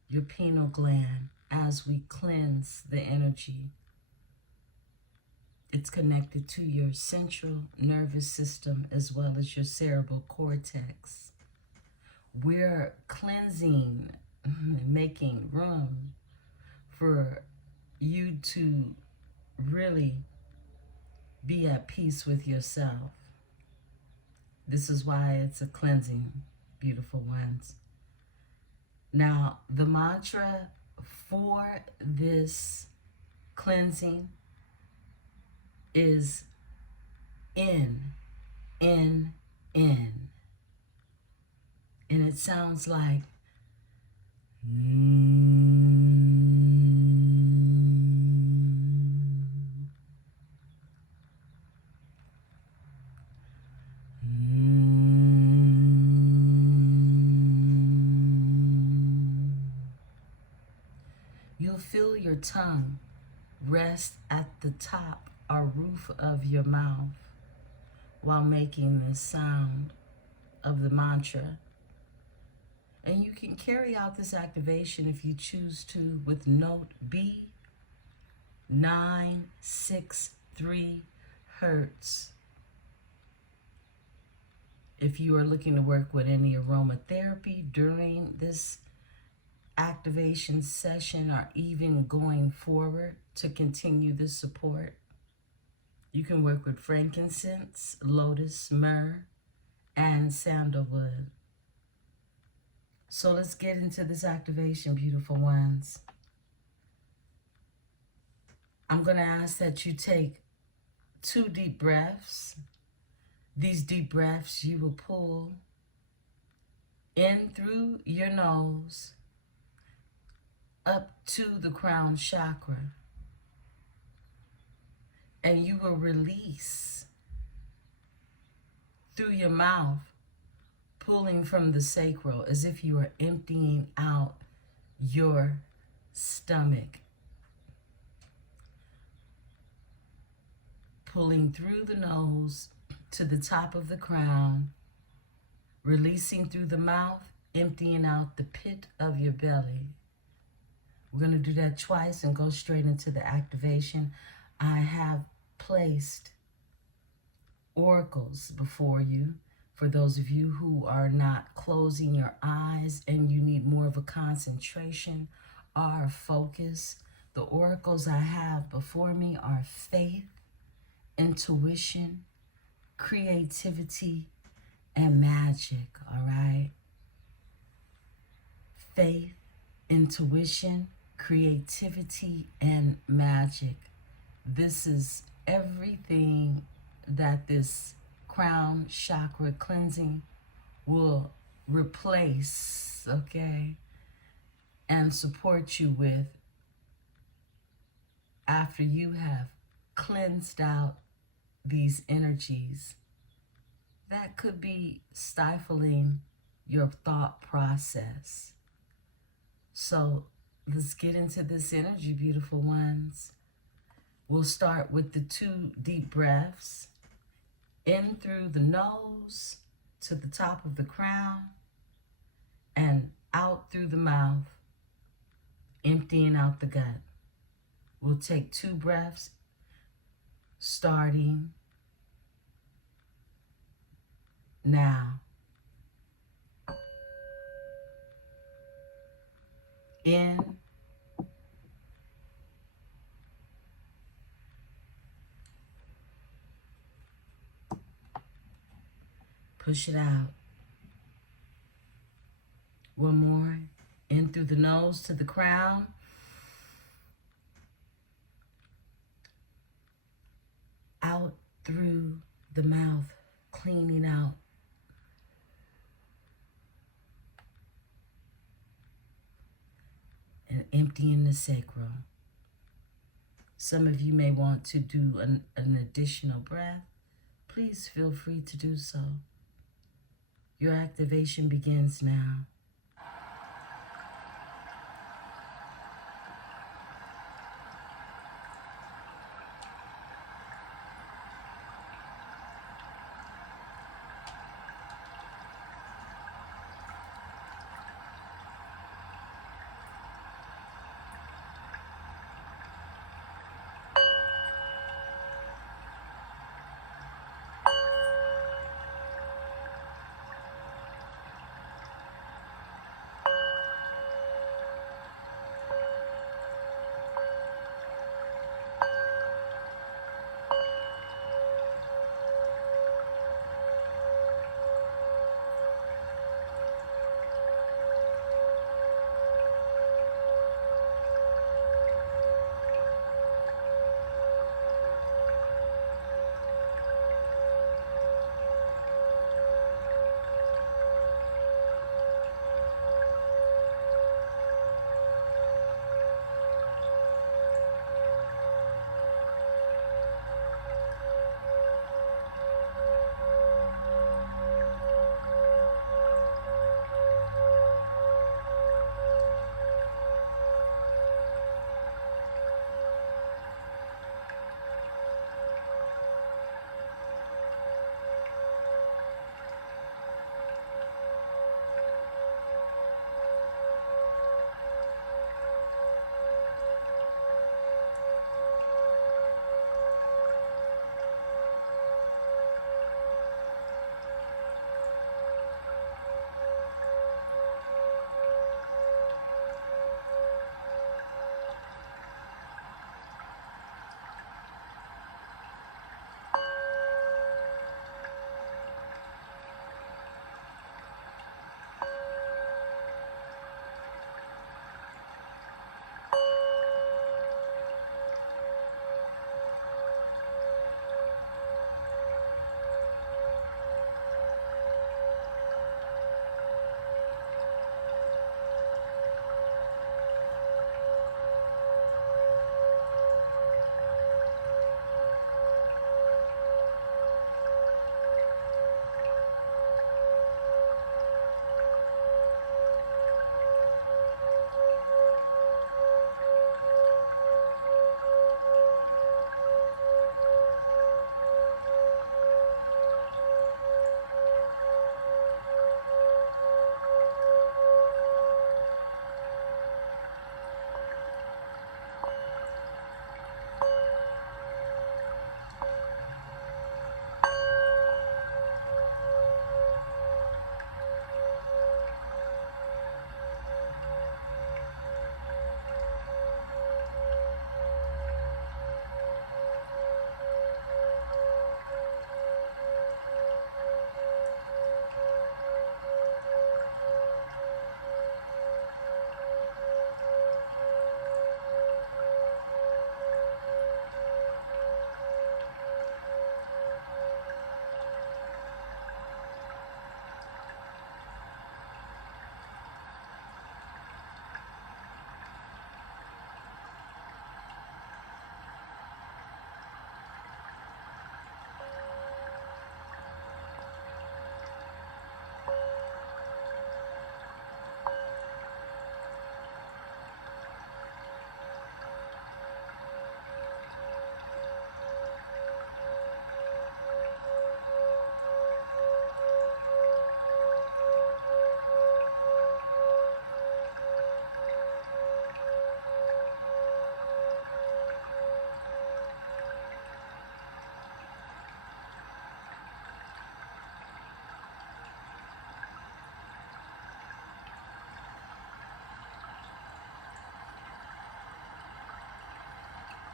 your pineal gland as we cleanse the energy. It's connected to your central nervous system as well as your cerebral cortex. We're cleansing, making room for you to really be at peace with yourself. This is why it's a cleansing, beautiful ones. Now, the mantra for this cleansing is in. And it sounds like you'll feel your tongue rest at the top or roof of your mouth while making the sound of the mantra. And you can carry out this activation if you choose to with note B963 hertz. If you are looking to work with any aromatherapy during this activation session or even going forward to continue this support, you can work with frankincense, lotus, myrrh, and sandalwood. So let's get into this activation, beautiful ones. I'm going to ask that you take 2 deep breaths. These deep breaths you will pull in through your nose up to the crown chakra. And you will release through your mouth, pulling from the sacral as if you are emptying out your stomach. Pulling through the nose to the top of the crown, releasing through the mouth, emptying out the pit of your belly. We're going to do that twice and go straight into the activation. I have placed oracles before you for those of you who are not closing your eyes and you need more of a concentration or focus. The oracles I have before me are faith, intuition, creativity, and magic, all right? Faith, intuition, creativity, and magic. This is everything that this crown chakra cleansing will replace, okay, and support you with after you have cleansed out these energies that could be stifling your thought process. So let's get into this energy, beautiful ones. We'll start with the 2 deep breaths in through the nose to the top of the crown and out through the mouth, emptying out the gut. We'll take 2 breaths starting now. In. Push it out. One more. In through the nose to the crown. Out through the mouth, cleaning out and emptying the sacrum. Some of you may want to do an additional breath. Please feel free to do so. Your activation begins now.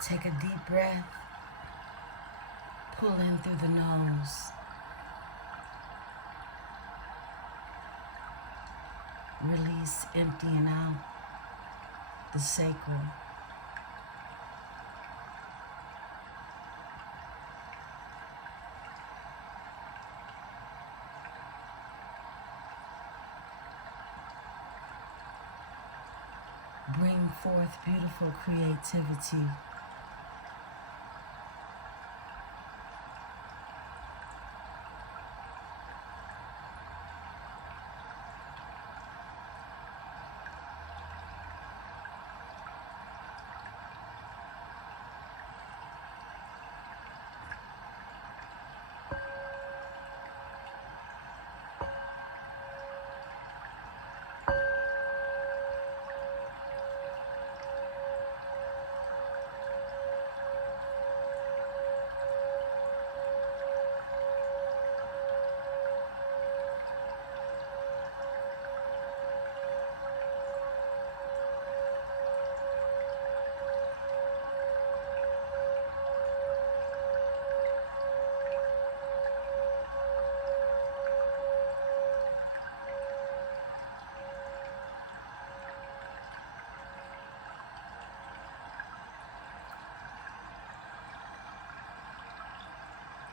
Take a deep breath. Pull in through the nose. Release, emptying out the sacral. bring forth beautiful creativity.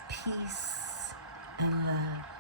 Peace and love.